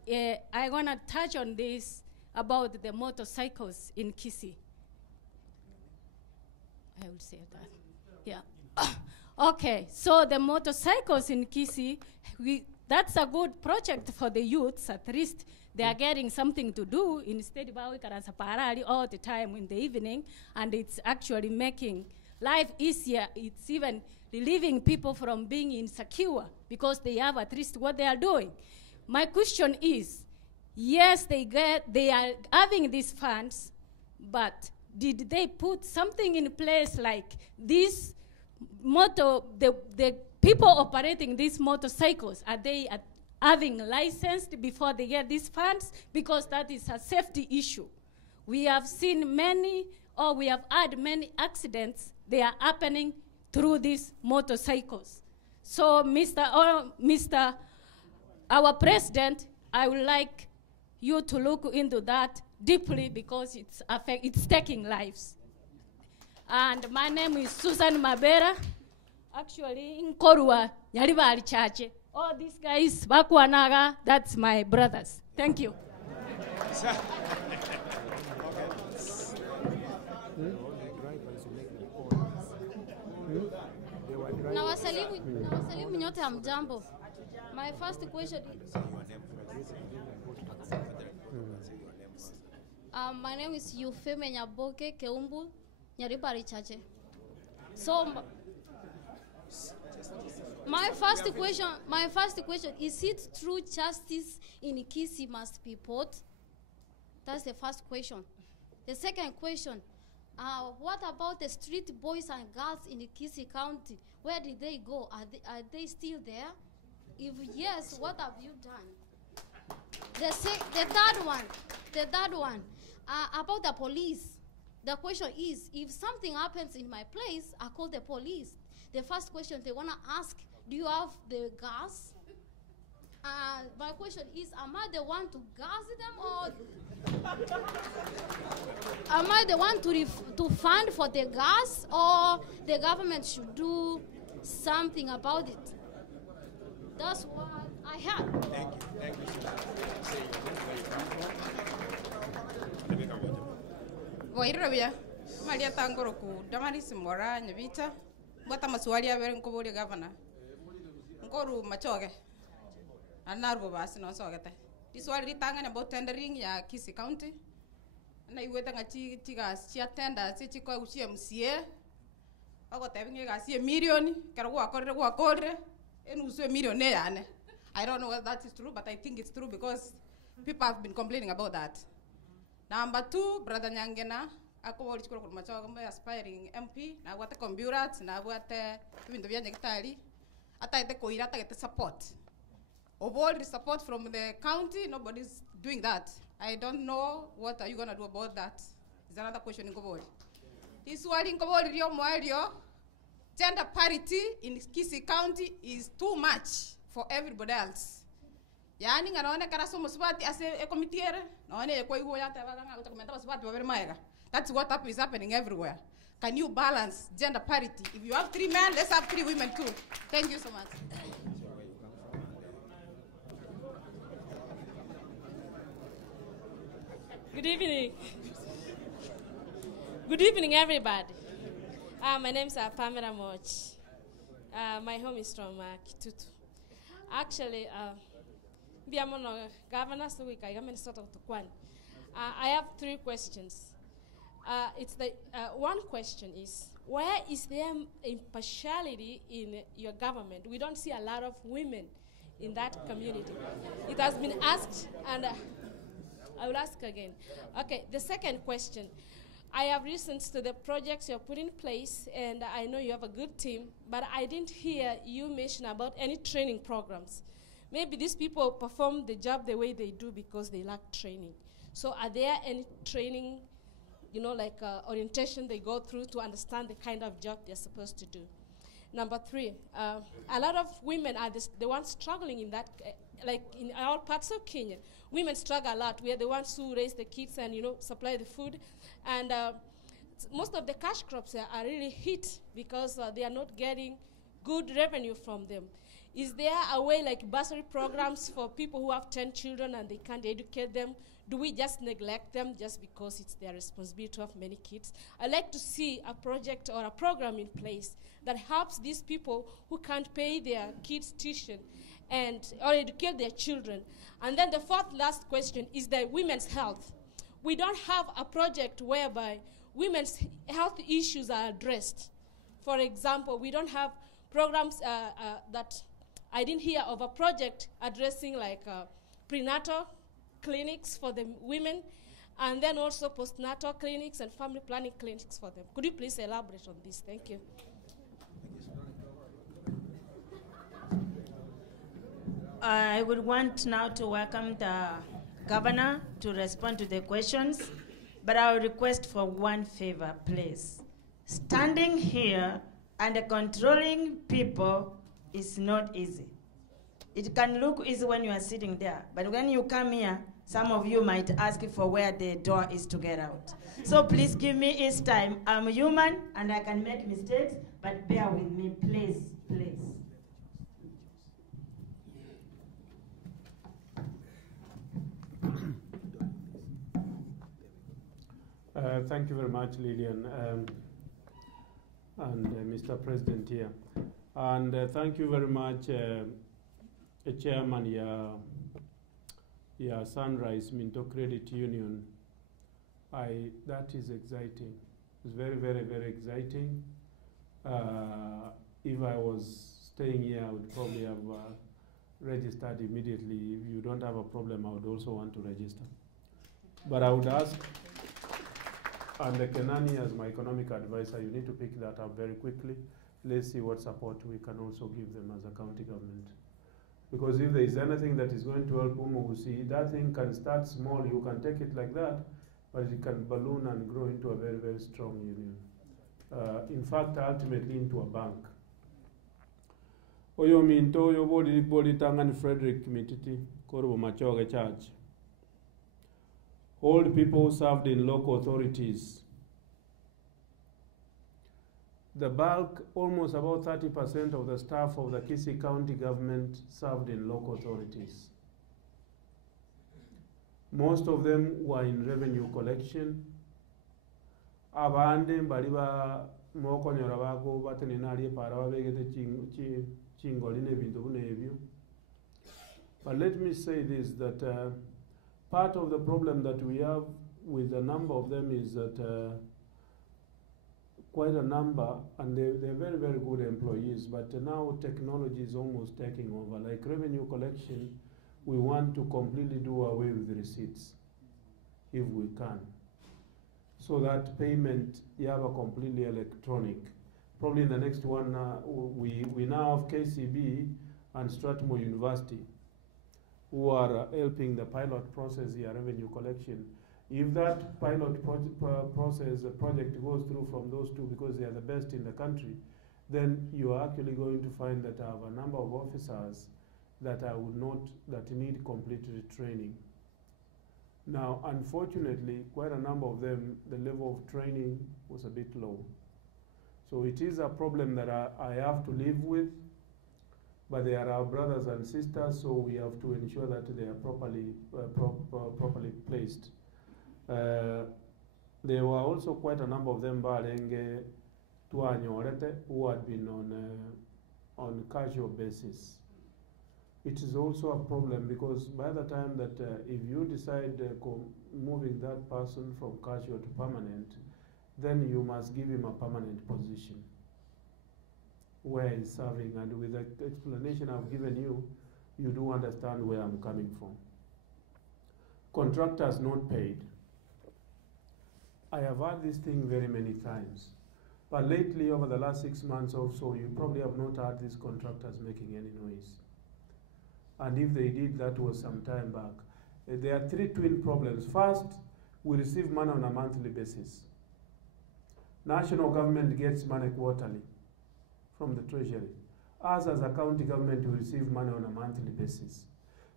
I want to touch on this about the motorcycles in Kisii. I will say that. Yeah. Okay, so the motorcycles in Kisii, that's a good project for the youths. At least they are getting something to do instead of all the time in the evening, and it's actually making life easier. It's even relieving people from being insecure because they have at least what they are doing. My question is, yes, they are having these funds, but did they put something in place like this the people operating these motorcycles, are they having licensed before they get these funds? Because that is a safety issue. We have seen we have had many accidents. They are happening through these motorcycles. So, our president, I would like you to look into that deeply because it's taking lives. And my name is Susan Mabera. Actually, in Korua, Yaribari Chache. All these guys, Bakwanaga, that's my brothers. Thank you. Nawasalimu nyote hamjambo. My first question is, my name is Eufeme Nyaboke Keumbu Nyaribari Chache. So my first question, is it true justice in Kisii must be bought? That's the first question. The second question, what about the street boys and girls in Kisii County? Where did they go? Are they still there? If yes, what have you done? The third one, about the police. The question is, if something happens in my place, I call the police. The first question they want to ask, do you have the gas? My question is, am I the one to gas them, or am I the one to fund for the gas, or the government should do something about it? That's what I have. Thank you. Wairabia, Maria Tangoroku, Damaris Mora, Nyavita, Batamaswaria, very Nkobori governor. Nkoru Machoge, and Narbovas, no Sogate. This was written about tendering ya Kisii County. And I wait at Tigas, she attended, Chico, CMCA. I got having a million, Karawak, and who's a millionaire. I don't know whether that is true, but I think it's true because people have been complaining about that. Number two, Brother Nyangena, ako aspiring MP, na wate comburat, na wate window Vitali, atayte koirata get support. Of all the support from the county, nobody's doing that. I don't know what are you gonna do about that. Is another question in Kobori. This one in Kobori Moario, gender parity in Kisii County is too much for everybody else. Yani nganaone kana somo swati as a committee naone kwa hiyo yata baganga utakomenta swati wa maiga. That's what is happening everywhere. Can you balance gender parity? If you have 3 men, let's have 3 women too. Thank you so much. Good evening. Good evening, everybody. My name is Pamela Moch. My home is from Kitutu. Actually, Governor I have 3 questions. One question is, where is there impartiality in your government? We don't see a lot of women in that community. It has been asked, and I will ask again. Okay, the second question. I have listened to the projects you have put in place, and I know you have a good team, but I didn't hear you mention about any training programs. Maybe these people perform the job the way they do because they lack training. So are there any training, like orientation they go through to understand the kind of job they're supposed to do? Number 3, a lot of women are the ones struggling in that, like in all parts of Kenya. Women struggle a lot. We are the ones who raise the kids and, supply the food. And most of the cash crops are really hit because they are not getting good revenue from them. Is there a way like bursary programs for people who have 10 children and they can't educate them? Do we just neglect them just because it's their responsibility to have many kids? I'd like to see a project or a program in place that helps these people who can't pay their kids' tuition or educate their children. And then the fourth last question is the women's health. We don't have a project whereby women's health issues are addressed. For example, we don't have programs that I didn't hear of a project addressing like prenatal clinics for the women, and then also postnatal clinics and family planning clinics for them. Could you please elaborate on this? Thank you. I would want now to welcome the governor to respond to the questions, but I will request for one favor, please. Standing here and controlling people is not easy. It can look easy when you are sitting there, but when you come here, some of you might ask for where the door is to get out. So please give me each time. I'm human and I can make mistakes, but bear with me, please, please. Thank you very much, Lillian, and Mr. President here. And thank you very much, Chairman, Sunrise Minto Credit Union. That is exciting. It's very, very, very exciting. If I was staying here, I would probably have registered immediately. If you don't have a problem, I would also want to register. But I would ask, and Kenani as my economic advisor, you need to pick that up very quickly. Let's see what support we can also give them as a county government. Because if there is anything that is going to help Umugusi, that thing can start small, you can take it like that, but it can balloon and grow into a very, very strong union. In fact, ultimately into a bank. Oyo minto yo bodi tangan Frederick Mititi, Korobo Machoge Church. Old people served in local authorities. The bulk, almost about 30% of the staff of the Kisii County government served in local authorities. Most of them were in revenue collection. Abande mbaliba moko nyorabako bateninali para babegete chingoline bintu bunebyo. But let me say this, that part of the problem that we have with a number of them is that quite a number, and they're very, very good employees, but now technology is almost taking over. Like revenue collection, we want to completely do away with the receipts, if we can. So that payment, you have a completely electronic. Probably in the next one, we now have KCB and Strathmore University, who are helping the pilot process here, revenue collection. If that pilot project goes through from those two, because they are the best in the country, then you are actually going to find that I have a number of officers that that need complete retraining. Now, unfortunately, quite a number of them, the level of training was a bit low. So it is a problem that I have to live with, but they are our brothers and sisters, so we have to ensure that they are properly placed. There were also quite a number of them who had been on casual basis. It is also a problem because by the time that if you decide moving that person from casual to permanent, then you must give him a permanent position where he's serving, and with the explanation I've given you, you do understand where I'm coming from. Contractors not paid. I have heard this thing very many times, but lately, over the last 6 months or so, you probably have not heard these contractors making any noise. And if they did, that was some time back. There are three twin problems. First, we receive money on a monthly basis. National government gets money quarterly from the treasury. Us as a county government, we receive money on a monthly basis.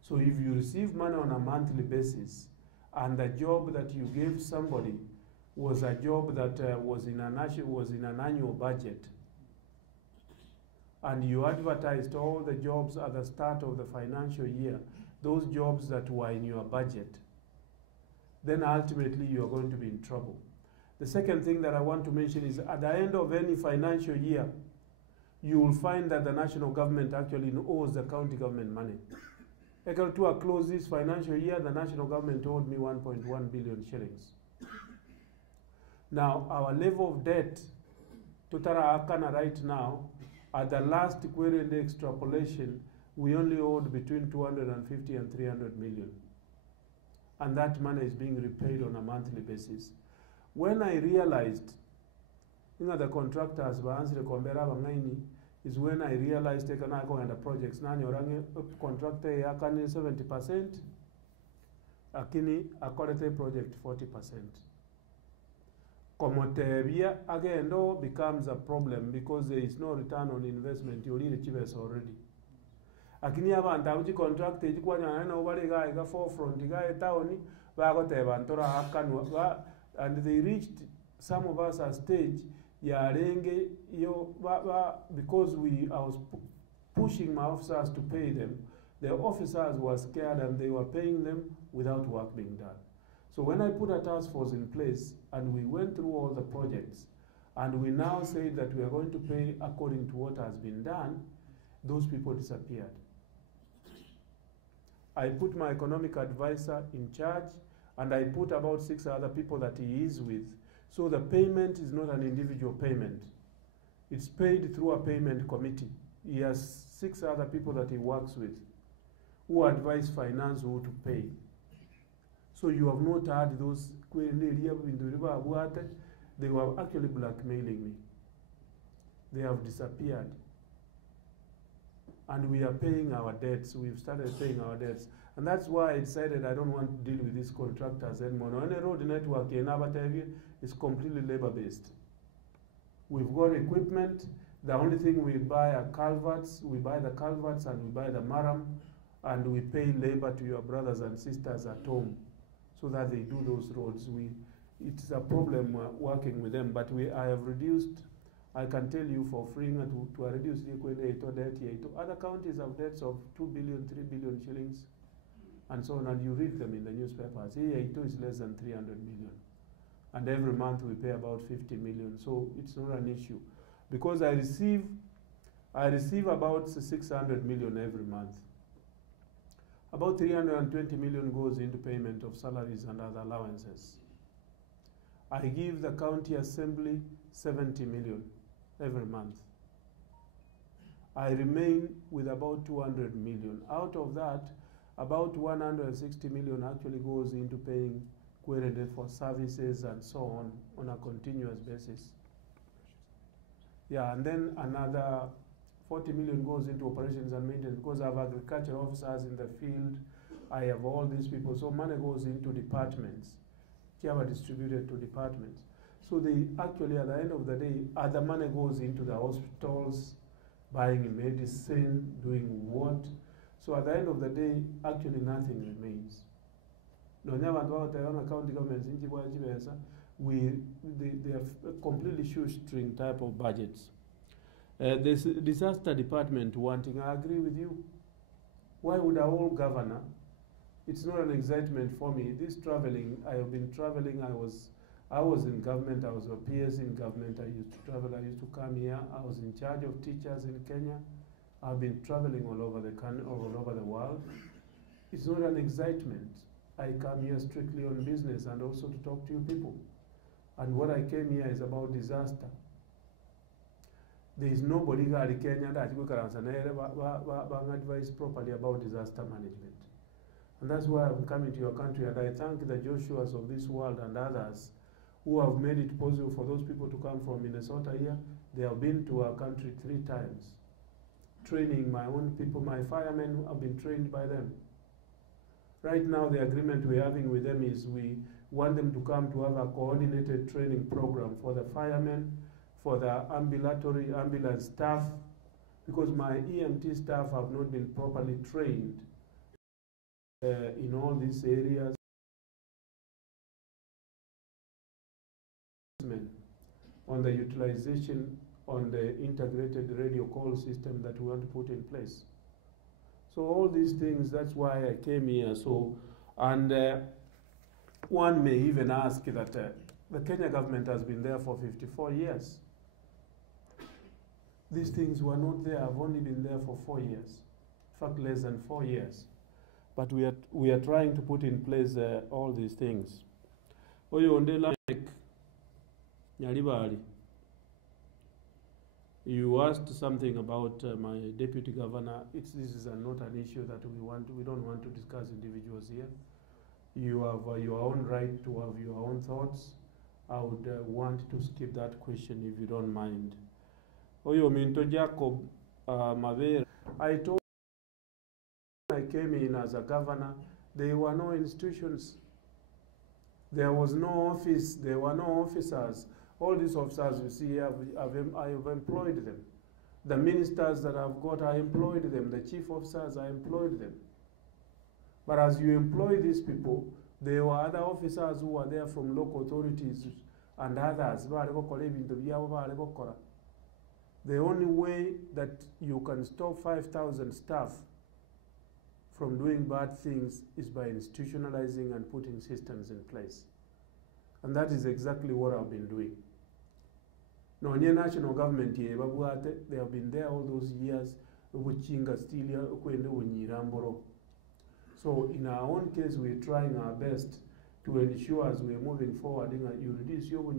So if you receive money on a monthly basis, and the job that you gave somebody was a job that was in an annual budget, and you advertised all the jobs at the start of the financial year, those jobs that were in your budget, then ultimately you are going to be in trouble. The second thing that I want to mention is at the end of any financial year, you will find that the national government actually owes the county government money. Equal to close this financial year, the national government owed me 1.1 billion shillings. Now, our level of debt, Tutara Akana right now, at the last queried extrapolation, we only owed between 250 and 300 million. And that money is being repaid on a monthly basis. When I realized, the contractors is when I realized taking on the projects. Now you're contractor 70%, akini a quality project 40%. Komotebia again though becomes a problem because there is no return on investment. You already achieved already. Akini abantu abuji contract ejikwanya na obale ga forefront ga town ba go teba ntora akanu and they reached some of us a stage yarenge yo because I was pushing my officers to pay them. The officers were scared and they were paying them without work being done. So when I put a task force in place and we went through all the projects and we now say that we are going to pay according to what has been done, those people disappeared. I put my economic advisor in charge and I put about 6 other people that he is with. So the payment is not an individual payment. It's paid through a payment committee. He has 6 other people that he works with who advise finance who to pay. So you have not heard those, they were actually blackmailing me. They have disappeared. And we are paying our debts. We've started paying our debts. And that's why I decided I don't want to deal with these contractors anymore. Any road network in Abatavia is completely labor-based. We've got equipment. The only thing we buy are culverts. We buy the culverts and we buy the maram, and we pay labor to your brothers and sisters at home so that they do those roads. It's a problem working with them, but I have reduced. I can tell you for free to reduce the debt. Other counties have debts of 2 billion, 3 billion shillings, and so on, and you read them in the newspapers. Here is less than 300 million. And every month we pay about 50 million, so it's not an issue. Because I receive about 600 million every month. About 320 million goes into payment of salaries and other allowances. I give the county assembly 70 million every month. I remain with about 200 million. Out of that, about 160 million actually goes into paying queried for services and so on a continuous basis. Yeah, and then another 40 million goes into operations and maintenance because I have agricultural officers in the field. I have all these people. So money goes into departments. Kiava distributed to departments. So they actually, at the end of the day, other money goes into the hospitals, buying medicine, doing what. So at the end of the day, actually nothing remains. County governments, they have a completely shoestring type of budgets. This disaster department wanting, I agree with you. Why would a whole governor? It's not an excitement for me. This traveling, I have been traveling. I was in government. I was a PS in government. I used to travel. I used to come here. I was in charge of teachers in Kenya. I've been traveling all over the world. It's not an excitement. I come here strictly on business and also to talk to you people. And what I came here is about disaster. There is nobody in Kenya that can advise properly about disaster management. And that's why I'm coming to your country, and I thank the Joshuas of this world and others who have made it possible for those people to come from Minnesota here. They have been to our country 3 times, training my own people. My firemen have been trained by them. Right now, the agreement we're having with them is we want them to come to have a coordinated training program for the firemen, for the ambulance staff, because my EMT staff have not been properly trained in all these areas. On the utilization on the integrated radio call system that we want to put in place. So all these things, that's why I came here. So, and one may even ask that the Kenya government has been there for 54 years. These things were not there, have only been there for 4 years. In fact, less than 4 years. But we are trying to put in place all these things. You asked something about my deputy governor. This is not an issue that we don't want to discuss individuals here. You have your own right to have your own thoughts. I would want to skip that question if you don't mind. Oyo Minto Jacob Mavere, I told when I came in as a governor, there were no institutions. There was no office, there were no officers. All these officers you see, I have employed them. The ministers that I've got, I employed them. The chief officers, I employed them. But as you employ these people, there were other officers who were there from local authorities and others. The only way that you can stop 5,000 staff from doing bad things is by institutionalizing and putting systems in place. And that is exactly what I've been doing. No, the national government, they have been there all those years. So in our own case, we're trying our best to ensure as we're moving forward, you reduce your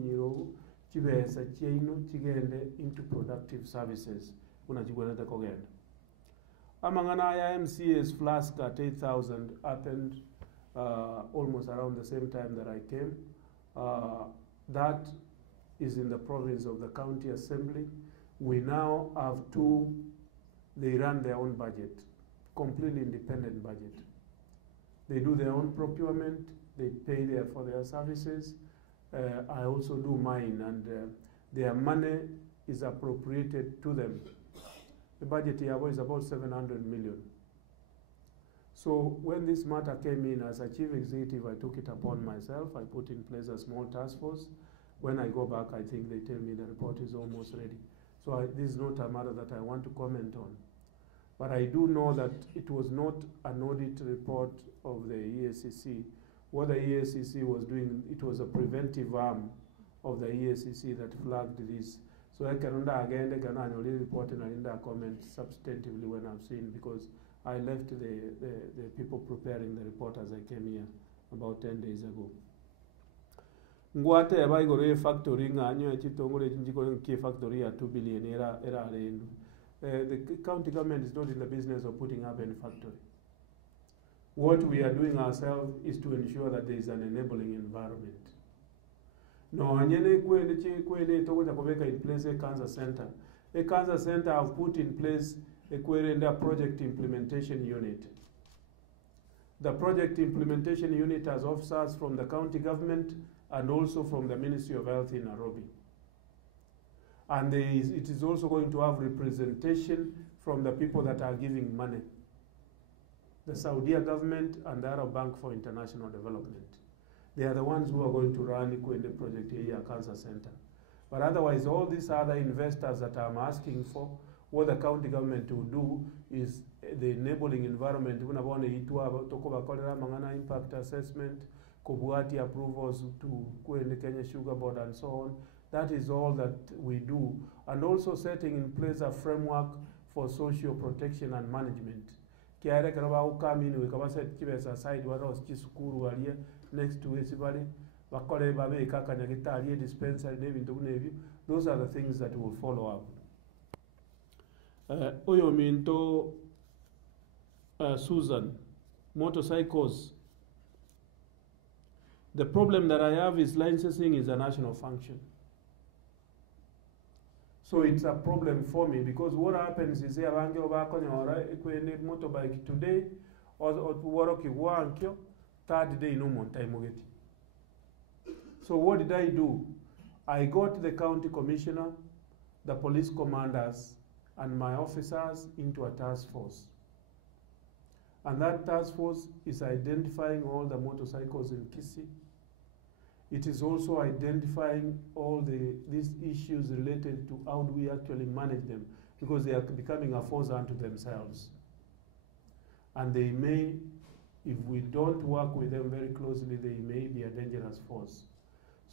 into productive services. Amangana IMCA's flask at 8,000 happened almost around the same time that I came. That is in the province of the county assembly. We now have two, they run their own budget, completely independent budget. They do their own procurement, they pay for their services. I also do mine, and their money is appropriated to them. The budget here is about 700 million. So when this matter came in as a chief executive, I took it upon myself. I put in place a small task force. When I go back, I think they tell me the report is almost ready. So this is not a matter that I want to comment on. But I do know that it was not an audit report of the EACC. What the EACC was doing, it was a preventive arm of the EACC that flagged this. So I can again report and comment substantively when I've seen, because I left the people preparing the report as I came here about 10 days ago. Ngwate abaigoro factory nganyo chitongole chinjiko ki factory ya 2 billion era rendu. The county government is not in the business of putting up any factory. What we are doing ourselves is to ensure that there is an enabling environment. No, anyene kwende togoja kobeka in place a cancer center. A cancer center have put in place a kwenda project implementation unit. The project implementation unit has officers from the county government and also from the Ministry of Health in Nairobi. And it is also going to have representation from the people that are giving money. The Saudi government and the Arab Bank for International Development. They are the ones who are going to run the project here, Cancer Center. But otherwise, all these other investors that I'm asking for, what the county government will do is the enabling environment. We want to impact assessment, Kobuati approvals to the Kenya Sugar Board and so on. That is all that we do. And also setting in place a framework for social protection and management. Kiare karaba ukami ni kama set kibesa side wala chisukuru aliye next to esibali bakole babe kakanya gitali dispensary nebintu kunebi. Those are the things that will follow up. Oyo minto Susan, motorcycles. The problem that I have is licensing is a national function. So it's a problem for me, because what happens is motorbike today or third day no more time. So what did I do? I got the county commissioner, the police commanders, and my officers into a task force. And that task force is identifying all the motorcycles in Kisii. It is also identifying all these issues related to how do we actually manage them, because they are becoming a force unto themselves. And they may, if we don't work with them very closely, they may be a dangerous force.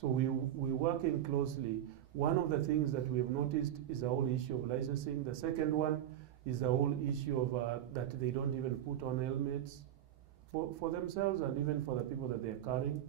So we're working closely. One of the things that we have noticed is the whole issue of licensing. The second one is the whole issue of that they don't even put on helmets for themselves and even for the people that they're carrying.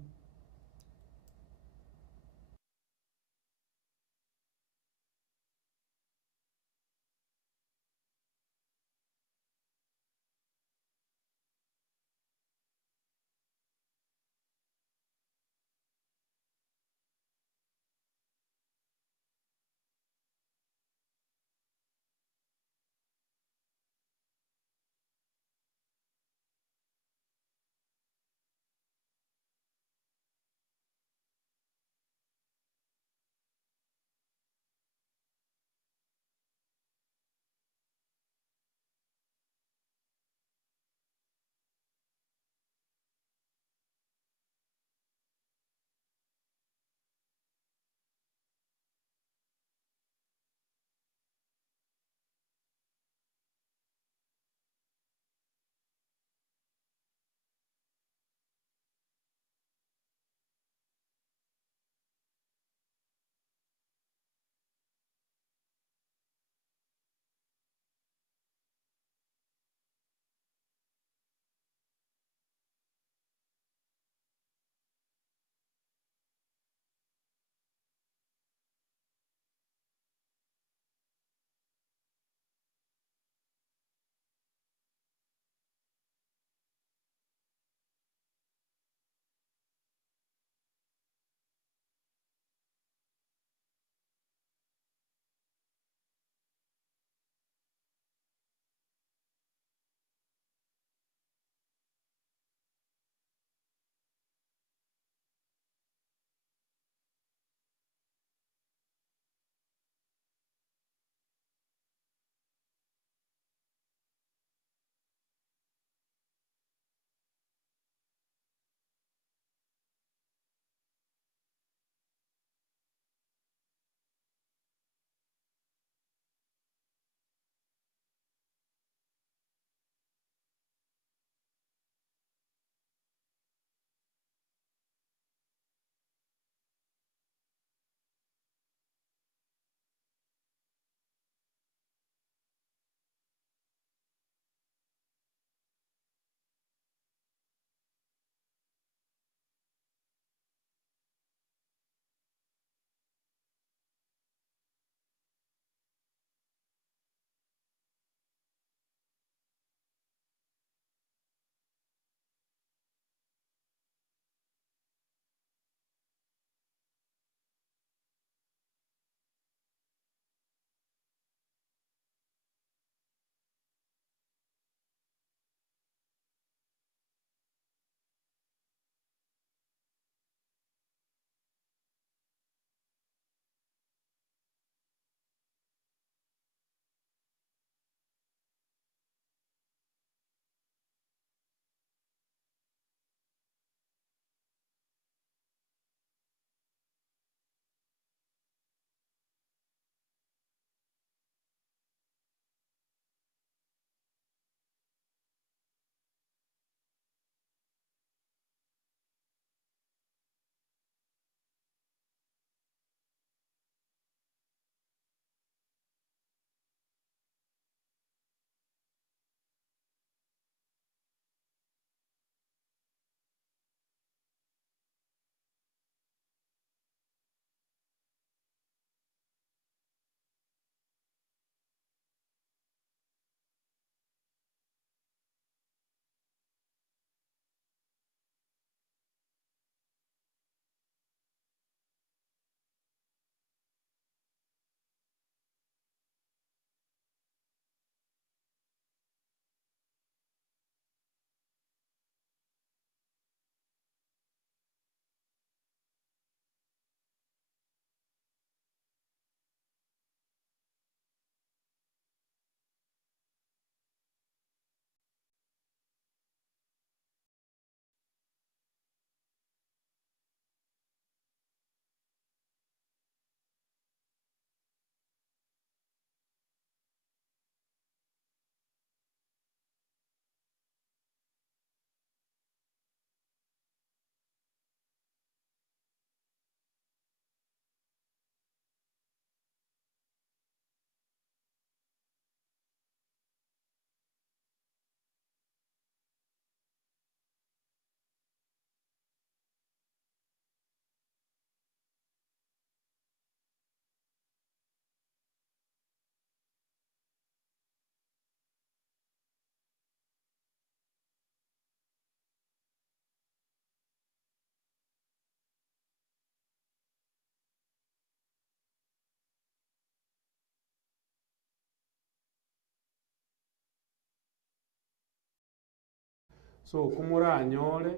So kumura anyole,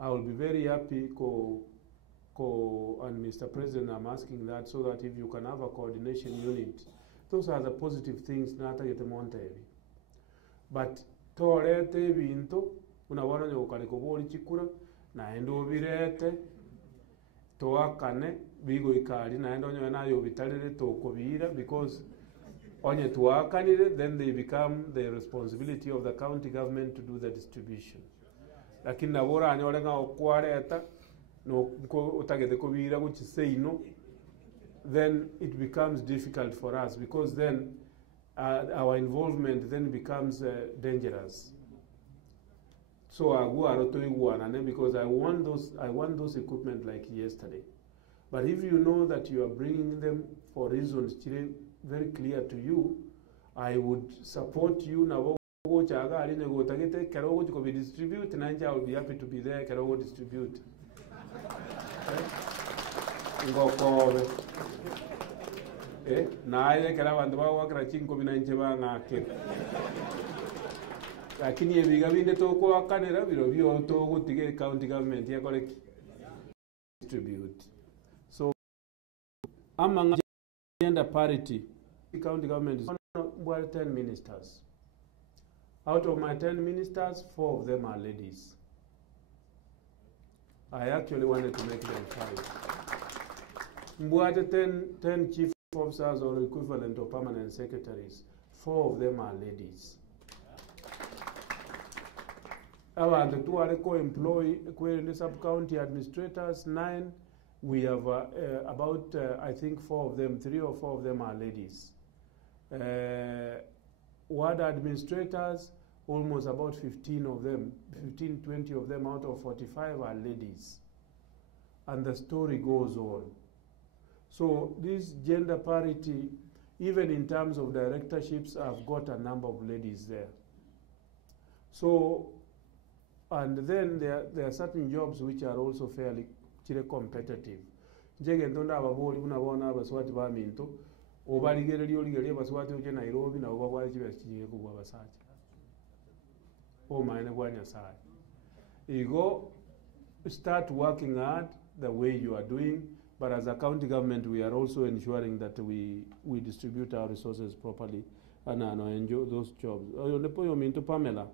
I will be very happy and Mr. President, I'm asking that so that if you can have a coordination unit, those are the positive things nata yete montevi. But torete bintu unabona nyokale koboli chikura naendo birete toakane bigo ikali naendo nayo bitalire tokobira because onye tuakanire, then they become the responsibility of the county government to do the distribution. Lakini nabora anyole nga okwareta no ko utagete kubira kuchiseino, then it becomes difficult for us because then our involvement then becomes dangerous. So because I want those equipment like yesterday. But if you know that you are bringing them for reasons very clear to you, I would support you. Now, distribute, and I will be happy to be there. Distribute. Naye kala bantu bawakira chinko binanje bangake lakini ebiga binde toko akanera biro byo to gutige county government yakole distribute. So among gender parity, the county government is 10 ministers. Out of my 10 ministers, 4 of them are ladies. I actually wanted to make them 5. Mbwate 10 chief officers or equivalent of permanent secretaries, 4 of them are ladies. The 2 are co-employed sub-county administrators, 9. We have about, I think 4 of them, 3 or 4 of them are ladies. Ward administrators, almost about 15 of them, 15, 20 of them out of 45 are ladies. And the story goes on. So this gender parity, even in terms of directorships, I've got a number of ladies there. So, and then there are certain jobs which are also fairly competitive. Jegendonda ababoli unabona abaswati ba minto obaligere lyoligerye abaswati uje Nairobi na obabwali kibekije ku bwabasati o maine gwanya sai igo start working hard the way you are doing, but as a county government we are also ensuring that we distribute our resources properly and enjoy those jobs. Lepo minto Pamela,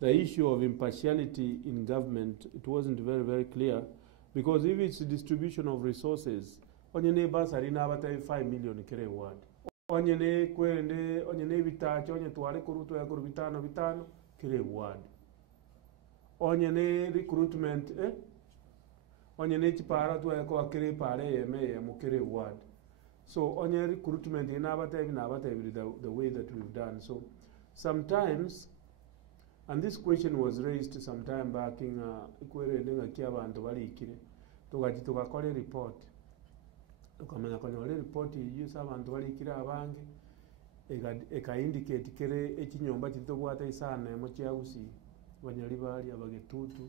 the issue of impartiality in government, it wasn't very clear. Because if it's distribution of resources, onye ne basari na abata 5 million kere ward. Onye ne kwende, onye ne bitacho, onye tuwale kurutu ya kuru bitano kere ward. Onye ne recruitment, onye ne chipara tuwa ya kwa kere pare ya mukere ward. So onye recruitment ina abata the way that we've done. So sometimes, and this question was raised some time back in Ikwerendinga Kiabantu Walikire. Tukakole report. Tukamenya kwenye report yiyusa abantu Walikire abange. Eka indicate kere ekinyomba kitobwata isana ya mochiausi. Wanyalibali, abagetutu,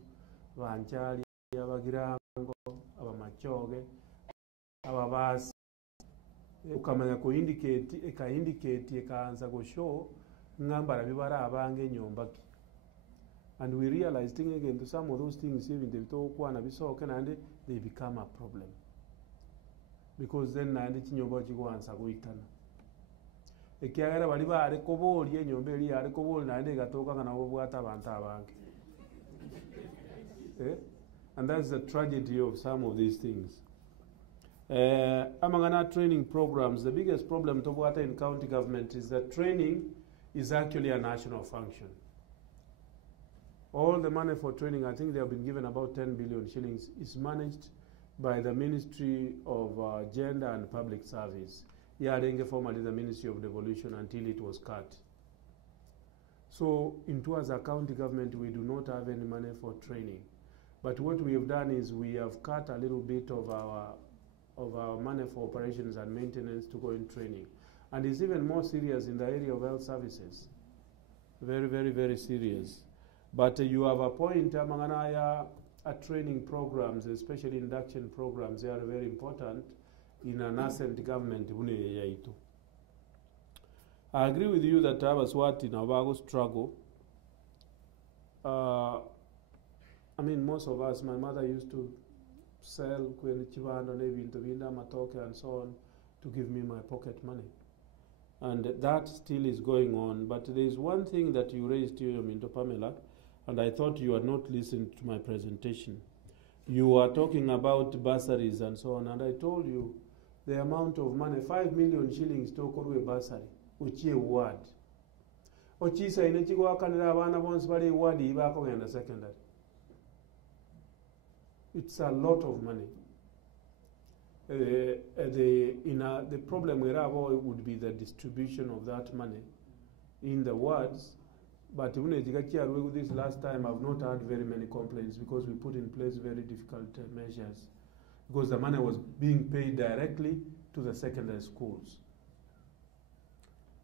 banchali, abagirango, abamachoge, ababasi. Ukamenya ko indicate eka anza go show ngambara bibara abange nyombaki. And we realized again to some of those things even they become a problem. Because then nandi chinyoba chiko ansa goitana. Ekiagera bali ba are koboli enyombe eri are koboli nandi gatoka kana obwata abantu abange. And that's the tragedy of some of these things. Amangana training programs, the biggest problem to water in county government is that training is actually a national function. All the money for training, I think they have been given about 10 billion shillings, is managed by the Ministry of Gender and Public Service. Formerly the Ministry of Devolution until it was cut. So into as a county government, we do not have any money for training. But what we have done is we have cut a little bit of our money for operations and maintenance to go in training. And it's even more serious in the area of health services. Very serious. But you have a point, Manganaya, training programs, especially induction programs, they are very important in a nascent government. I agree with you that Abaswati Nawago struggle. I mean, most of us, my mother used to sell kwenye chivando nebintu binda matoke and so on to give me my pocket money. And that still is going on. But there is one thing that you raised, Minto Pamela, and I thought you had not listened to my presentation. You were talking about bursaries and so on, and I told you the amount of money, 5 million shillings to okorwe bursary, uchie ward. Ochisa inechigwa kanira abana bonse bali ward ibako ngenda secondary. It's a lot of money. The problem we have would be the distribution of that money in the wards. But with this last time, I've not had very many complaints because we put in place very difficult measures because the money was being paid directly to the secondary schools.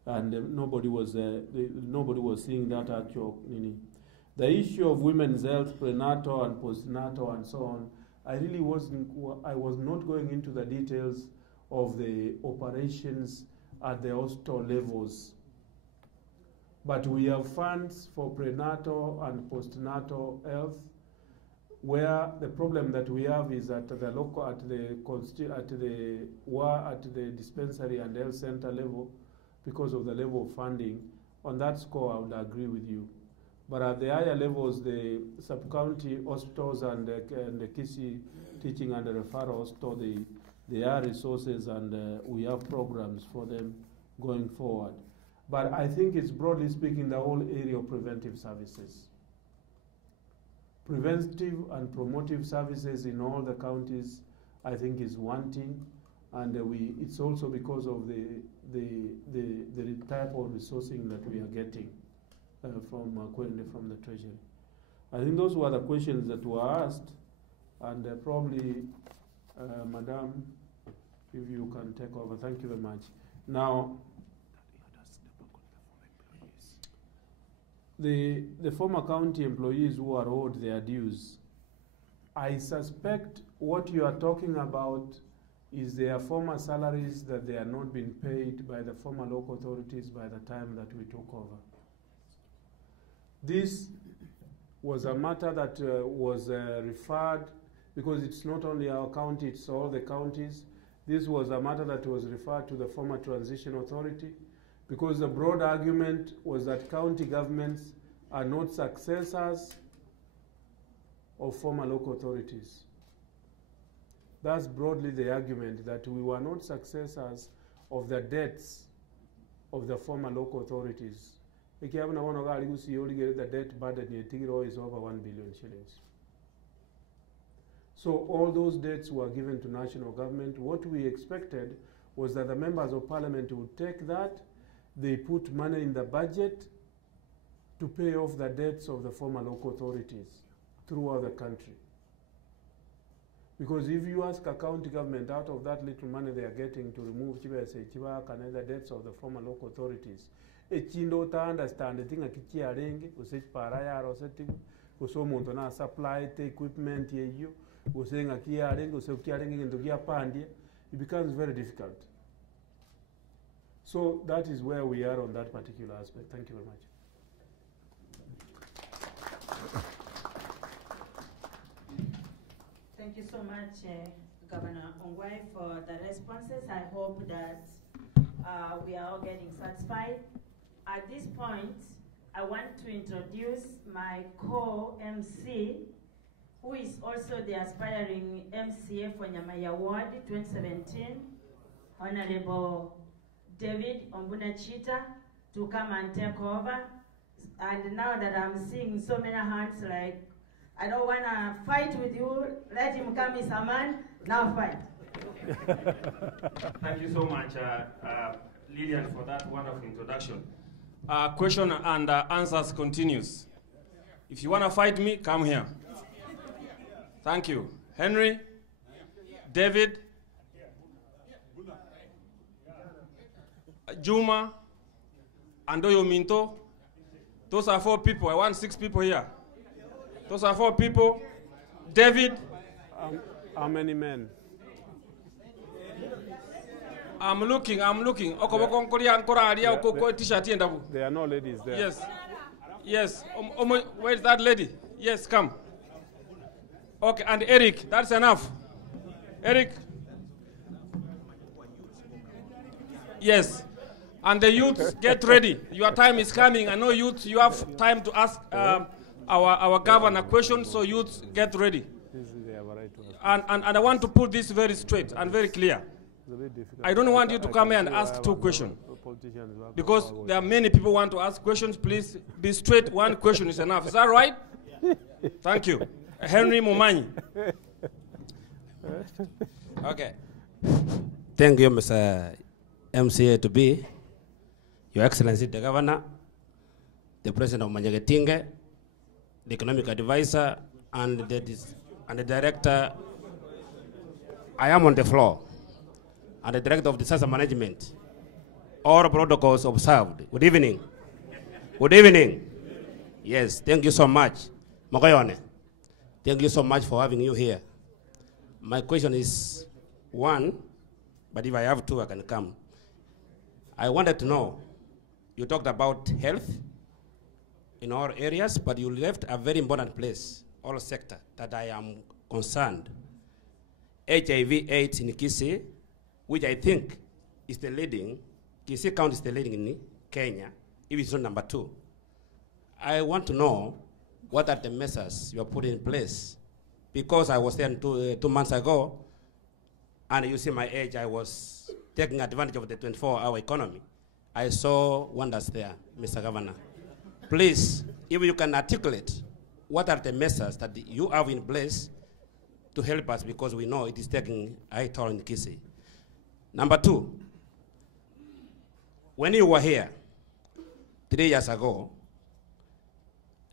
And nobody was seeing that actual. The issue of women's health, prenatal and postnatal and so on, I was not going into the details of the operations at the hospital levels. But we have funds for prenatal and postnatal health, where the problem that we have is at the local, at the dispensary and health center level, because of the level of funding. On that score, I would agree with you. But at the higher levels, the sub-county hospitals and the Kisi teaching and the referral hospital, they are resources and we have programs for them going forward. But I think it's broadly speaking the whole area of preventive services. Preventive and promotive services in all the counties, I think, is wanting, and it's also because of the type of resourcing that we are getting from the Treasury. I think those were the questions that were asked, and probably, Madam, if you can take over. Thank you very much. Now, the former county employees who are owed their dues, I suspect what you are talking about is their former salaries that they are not being paid by the former local authorities by the time that we took over. This was a matter that was referred, because it's not only our county, it's all the counties. This was a matter that was referred to the former transition authority, because the broad argument was that county governments are not successors of former local authorities. That's broadly the argument, that we were not successors of the debts of the former local authorities. The debt burden is over 1 billion shillings. So all those debts were given to national government. What we expected was that the members of parliament would take that, they put money in the budget to pay off the debts of the former local authorities throughout the country. Because if you ask a county government, out of that little money they are getting to remove the debts of the former local authorities, echindo ta understand tinga kichiarenge usechipara yaro setigo usomuntu na supply the equipment yeyo usenga kiarenge usekiarenge ngendo kiapandie, it becomes very difficult. So that is where we are on that particular aspect. Thank you very much. Thank you so much, Governor Ongwae, for the responses. I hope that we are all getting satisfied. At this point, I want to introduce my co-MC, who is also the aspiring MCA for Nyamaya Ward 2017, Honorable David Ombuna Chita, to come and take over. And now that I'm seeing so many hands, like, I don't want to fight with you, let him come as a man, now fight. Thank you so much, Lillian, for that wonderful introduction. Question and answers continues. If you want to fight me, come here. Thank you. Henry, David, Juma, Andoyo Minto. Those are 4 people. I want 6 people here. Those are 4 people. David. How many men? I'm looking. There are no ladies there. Yes. Yes. Where's that lady? Yes, come. Okay, and Eric, that's enough. Eric. Yes. And the youth, get ready. Your time is coming. I know youth, you have time to ask our governor questions, so youth, get ready. And I want to put this very straight and very clear. I don't want you to come here and ask 2 questions. Because there are many people who want to ask questions. Please be straight. 1 question is enough. Is that right? Thank you. Henry Mumanyi. Okay. Thank you, Mr. MCA to be, Your Excellency the Governor, the President of Manyagetinge, the Economic Advisor, and the Director. I am on the floor, and the Director of Disaster Management. All protocols observed. Good evening. Good evening. Yes, thank you so much. Mokoyone, thank you so much for having you here. My question is 1, but if I have 2, I can come. I wanted to know, you talked about health in all areas, but you left a very important place, all sector, that I am concerned. HIV/AIDS in Kisii, which I think is the leading, Kisii County is the leading in Kenya, if it's not number 2. I want to know what are the measures you are putting in place, because I was there 2 months ago, and you see my age, I was taking advantage of the 24-hour economy. I saw wonders there, Mr. Governor. Please, if you can articulate, what are the measures that you have in place to help us, because we know it is taking a high toll in Kisii. Number 2, when you were here 3 years ago,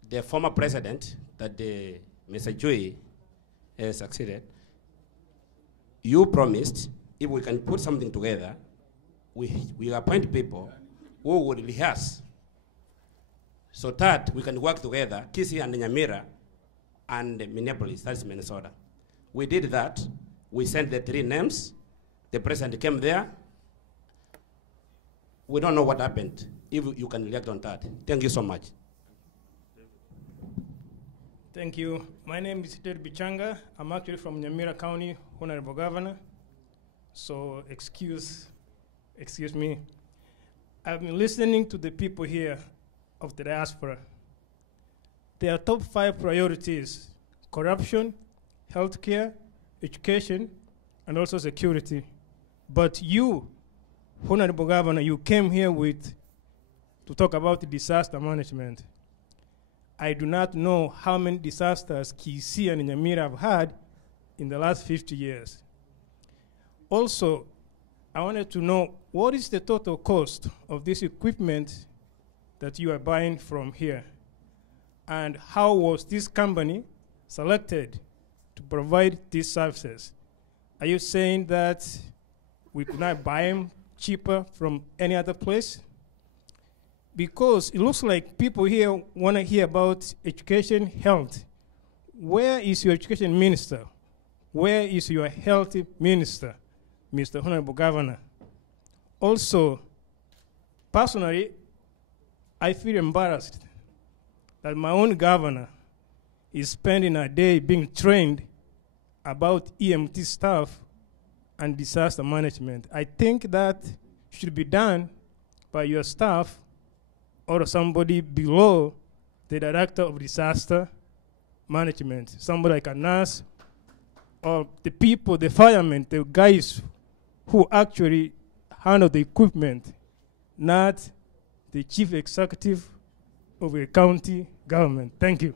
the former president, that Mr. Jui succeeded, you promised if we can put something together, we appoint people who would rehearse, so that we can work together, Kisii and Nyamira and Minneapolis, that's Minnesota. We did that. We sent the 3 names. The president came there. We don't know what happened. If you can react on that. Thank you so much. Thank you. My name is Ted Bichanga. I'm actually from Nyamira County, Honorable Governor. So excuse me. I've been listening to the people here of the diaspora. Their top 5 priorities: corruption, healthcare, education, and also security. But you, Honorable Governor, you came here to talk about disaster management. I do not know how many disasters Kisii and Nyamira have had in the last 50 years. Also, I wanted to know, what is the total cost of this equipment that you are buying from here? And how was this company selected to provide these services? Are you saying that we could not buy them cheaper from any other place? Because it looks like people here want to hear about education, health. Where is your education minister? Where is your health minister, Mr. Honorable Governor? Also, personally, I feel embarrassed that my own governor is spending a day being trained about EMT stuff and disaster management. I think that should be done by your staff or somebody below the director of disaster management, somebody like a nurse, or the people, the firemen, the guys who actually handle the equipment, not the chief executive of a county government. Thank you.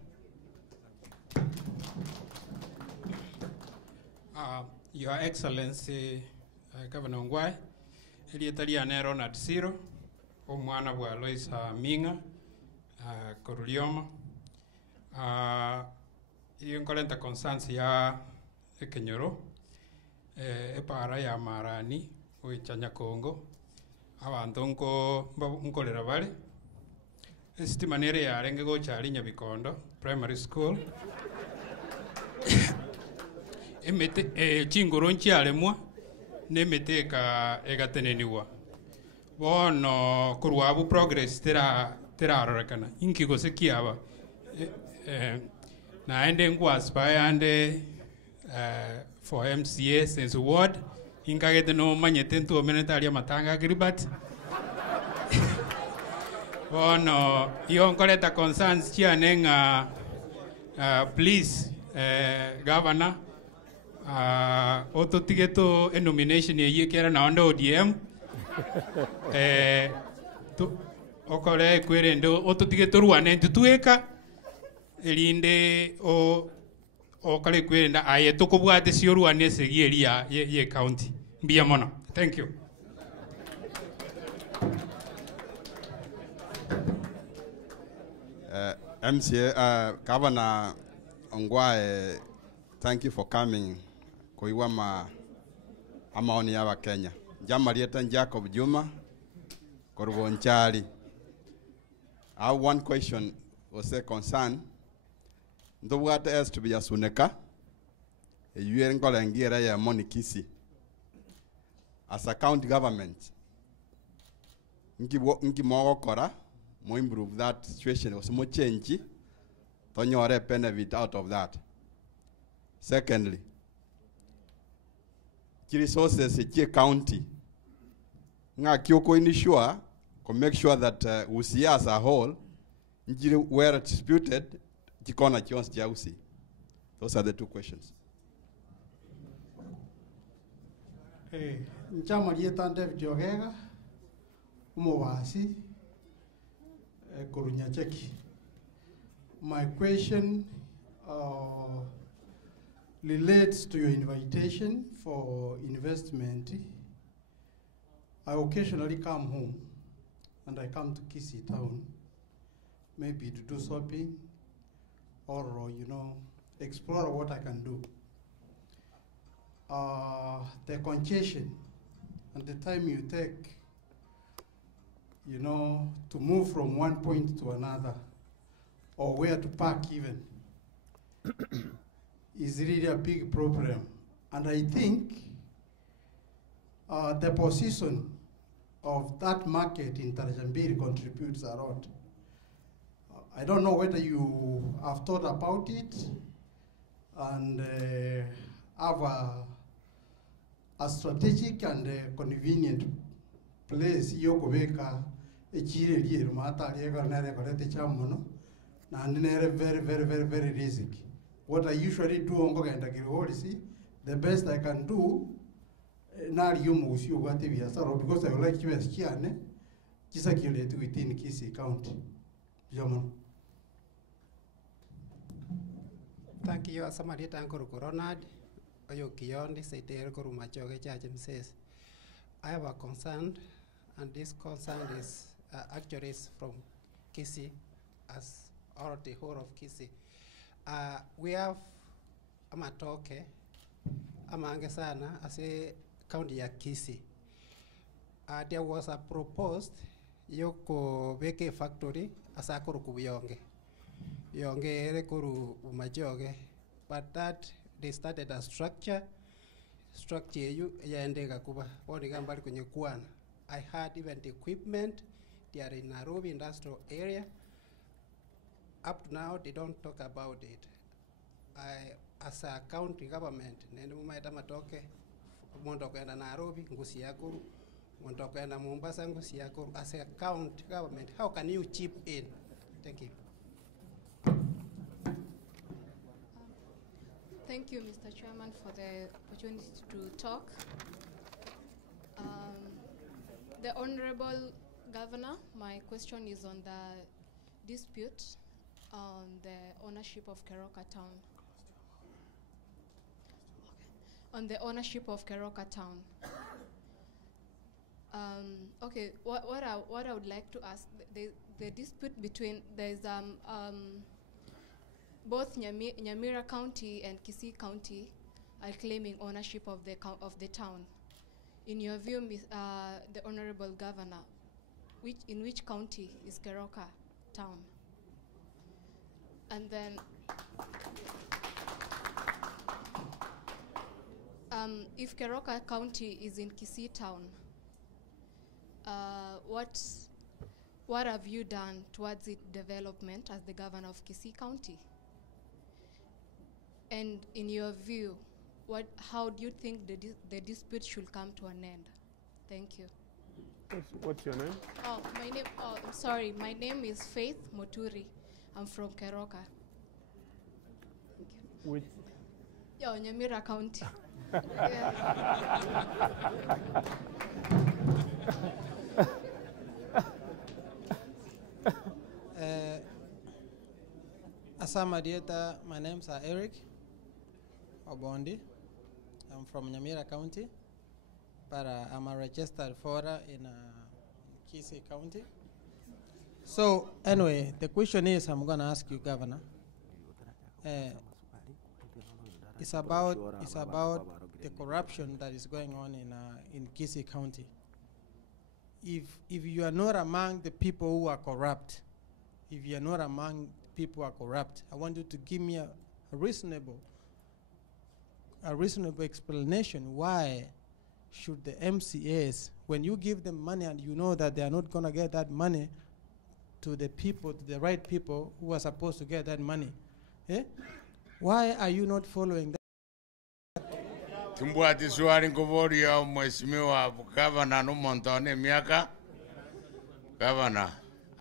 Your Excellency, Governor Ongwae, Elietalia Ronald Siro, Omwana wa Loisa Minga, Korulioma, Yonkolenta Constanzi ya Kenyoro, Epara ya Marani, Uichanya Congo, Avantonko Nkolera Valley, Estimanere ya Rengego Chalinya Bikondo, Primary School. Emete chingoronchi alemwa nemeteka egateneniwa bono kurwabu progress tera tirarorekana inkigo sekiaba na ende ngwa aspire ande for MCA sense ward ingagete no manyete ntu omenetaria matanga gribat ono yonkoleta concerns chianenga please governor ototigeto nomination yekera na ondo ODM okore kwerendo ototigeto ruane ntutueka elinde o kale kwenda aye tukubwate cio ruane segieria ye county mbia mono. Thank you. MCA Governor Ongwae, thank you for coming kuiwa amaoni ya Wakenya. Jamarieta Jacob Juma Korubonchari. I have one question was a concern. The water has to be a suneka. You ain't going to get a money kisi. As a county government, nki mo kora mo improve that situation was mo change. Tonyore benefit out of that. Secondly, the resources in county. Nga kyoko ensure to make sure that we see as a whole, where it's disputed, those are the two questions. Nchamarieta David Ogega, Umowasi, Korunyacheki. My question relates to your invitation for investment. I occasionally come home and I come to Kisii town, maybe to do shopping or, explore what I can do. The congestion and the time you take, to move from one point to another or where to park even is really a big problem. And I think the position of that market in Tarjambiri contributes a lot. I don't know whether you have thought about it and have a strategic and convenient place yokobeka echire liye mata liega nere kolete chamono na nere very risky. What I usually do ngogenda kirihorisi, the best I can do nari yomusi ogwate biasaro because I would like to chiane kisa kiolete within Kisii County. Jamon. Thank you. Somebody thank you, Coronad. I have a concern, and this concern is actually is from Kisii, as or the whole of Kisii. We have Amatoke, Amangesana, as a county ya Kisii. There was a proposed Yoko Beke factory as a Kurukubionge. Yonge rekuru umajoge, but that they started a structure you yaendega kuba onigambali kwenye kuana. I had even the equipment. They are in Nairobi industrial area. Up to now they don't talk about it. As a county government, nende mumaita matoke mondo kwenda Nairobi ngusi yakuru, mondo kwenda Mombasa ngusi yakuru. As a county government, how can you chip in? Thank you. Thank you, Mr. Chairman, for the opportunity to talk. The Honorable Governor, my question is on the dispute on the ownership of Keroka Town. On the ownership of Keroka Town. Okay, what I would like to ask, the dispute between, there's both Nyamira County and Kisii County are claiming ownership of the town. In your view, the Honorable Governor, in which county is Keroka Town? And then, if Keroka County is in Kisii Town, what have you done towards its development as the governor of Kisii County? And in your view, how do you think the dispute should come to an end? Thank you. What's your name? Oh, I'm sorry. My name is Faith Moturi. I'm from Keroka. Which? Yeah, Nyamira County. Asama Dieta, my name's Eric Obondi. I'm from Nyamira County, but I'm a registered voter in Kisii County. So anyway, the question is, I'm going to ask you, Governor. It's about the corruption that is going on in Kisii County. If you are not among the people who are corrupt, I want you to give me a reasonable explanation why should the MCAs, when you give them money and you know that they are not going to get that money to the people, to the right people who are supposed to get that money, why are you not following that? Tumbua tisuari nguvori ya mheshimiwa Governor Numontone miaka. Governor,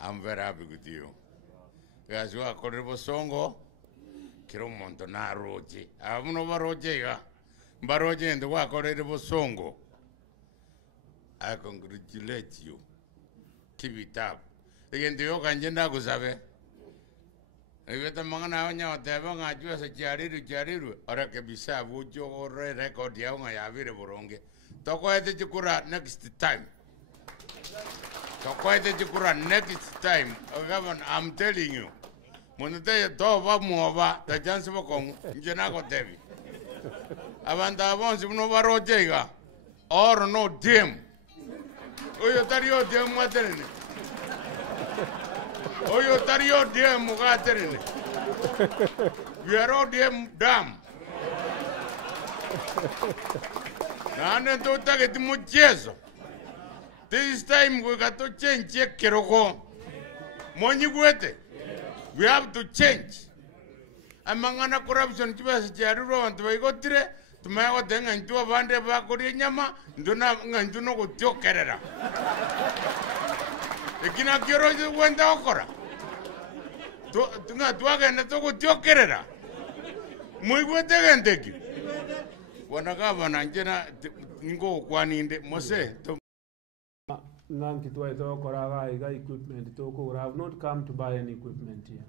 I'm very happy with you. Because you are Korebo Songo, Kiromonto na roji. Amuno baroje ya. Baroje ndo wa Korebo Songo. I congratulate you. Keep it up. Again, the yoga and Jenda Guzabe. If the Mangana Wanya, the Vanga, you as a Jariru, or a Kabisa, would you already record the Yanga Yavironge? Toko the Jukura next time. Toko the Jukura next time. Governor, I'm telling you. When the day of Mova, the chance of a Kong, Janago Devi. Avanda wants no Varojega or no dim. Oyotario dim Materin. Oyotario dim Mugaterin. We are all dim damn. Nana to take it muchezo. This time we got to change Keroko. Moniguete. We have to change. Amangana corruption kibas jaruro and we go tire to my what then and to a vande bakuri nyama nduna nganduno go tio kerera. Ekina kiro went okora. To nga tuaga na to go tio kerera. Muy wete genteki. Wana Governor njena ngo kwani inde mose to Nang kitwa ito koraga iga equipment to ko have not come to buy any equipment here.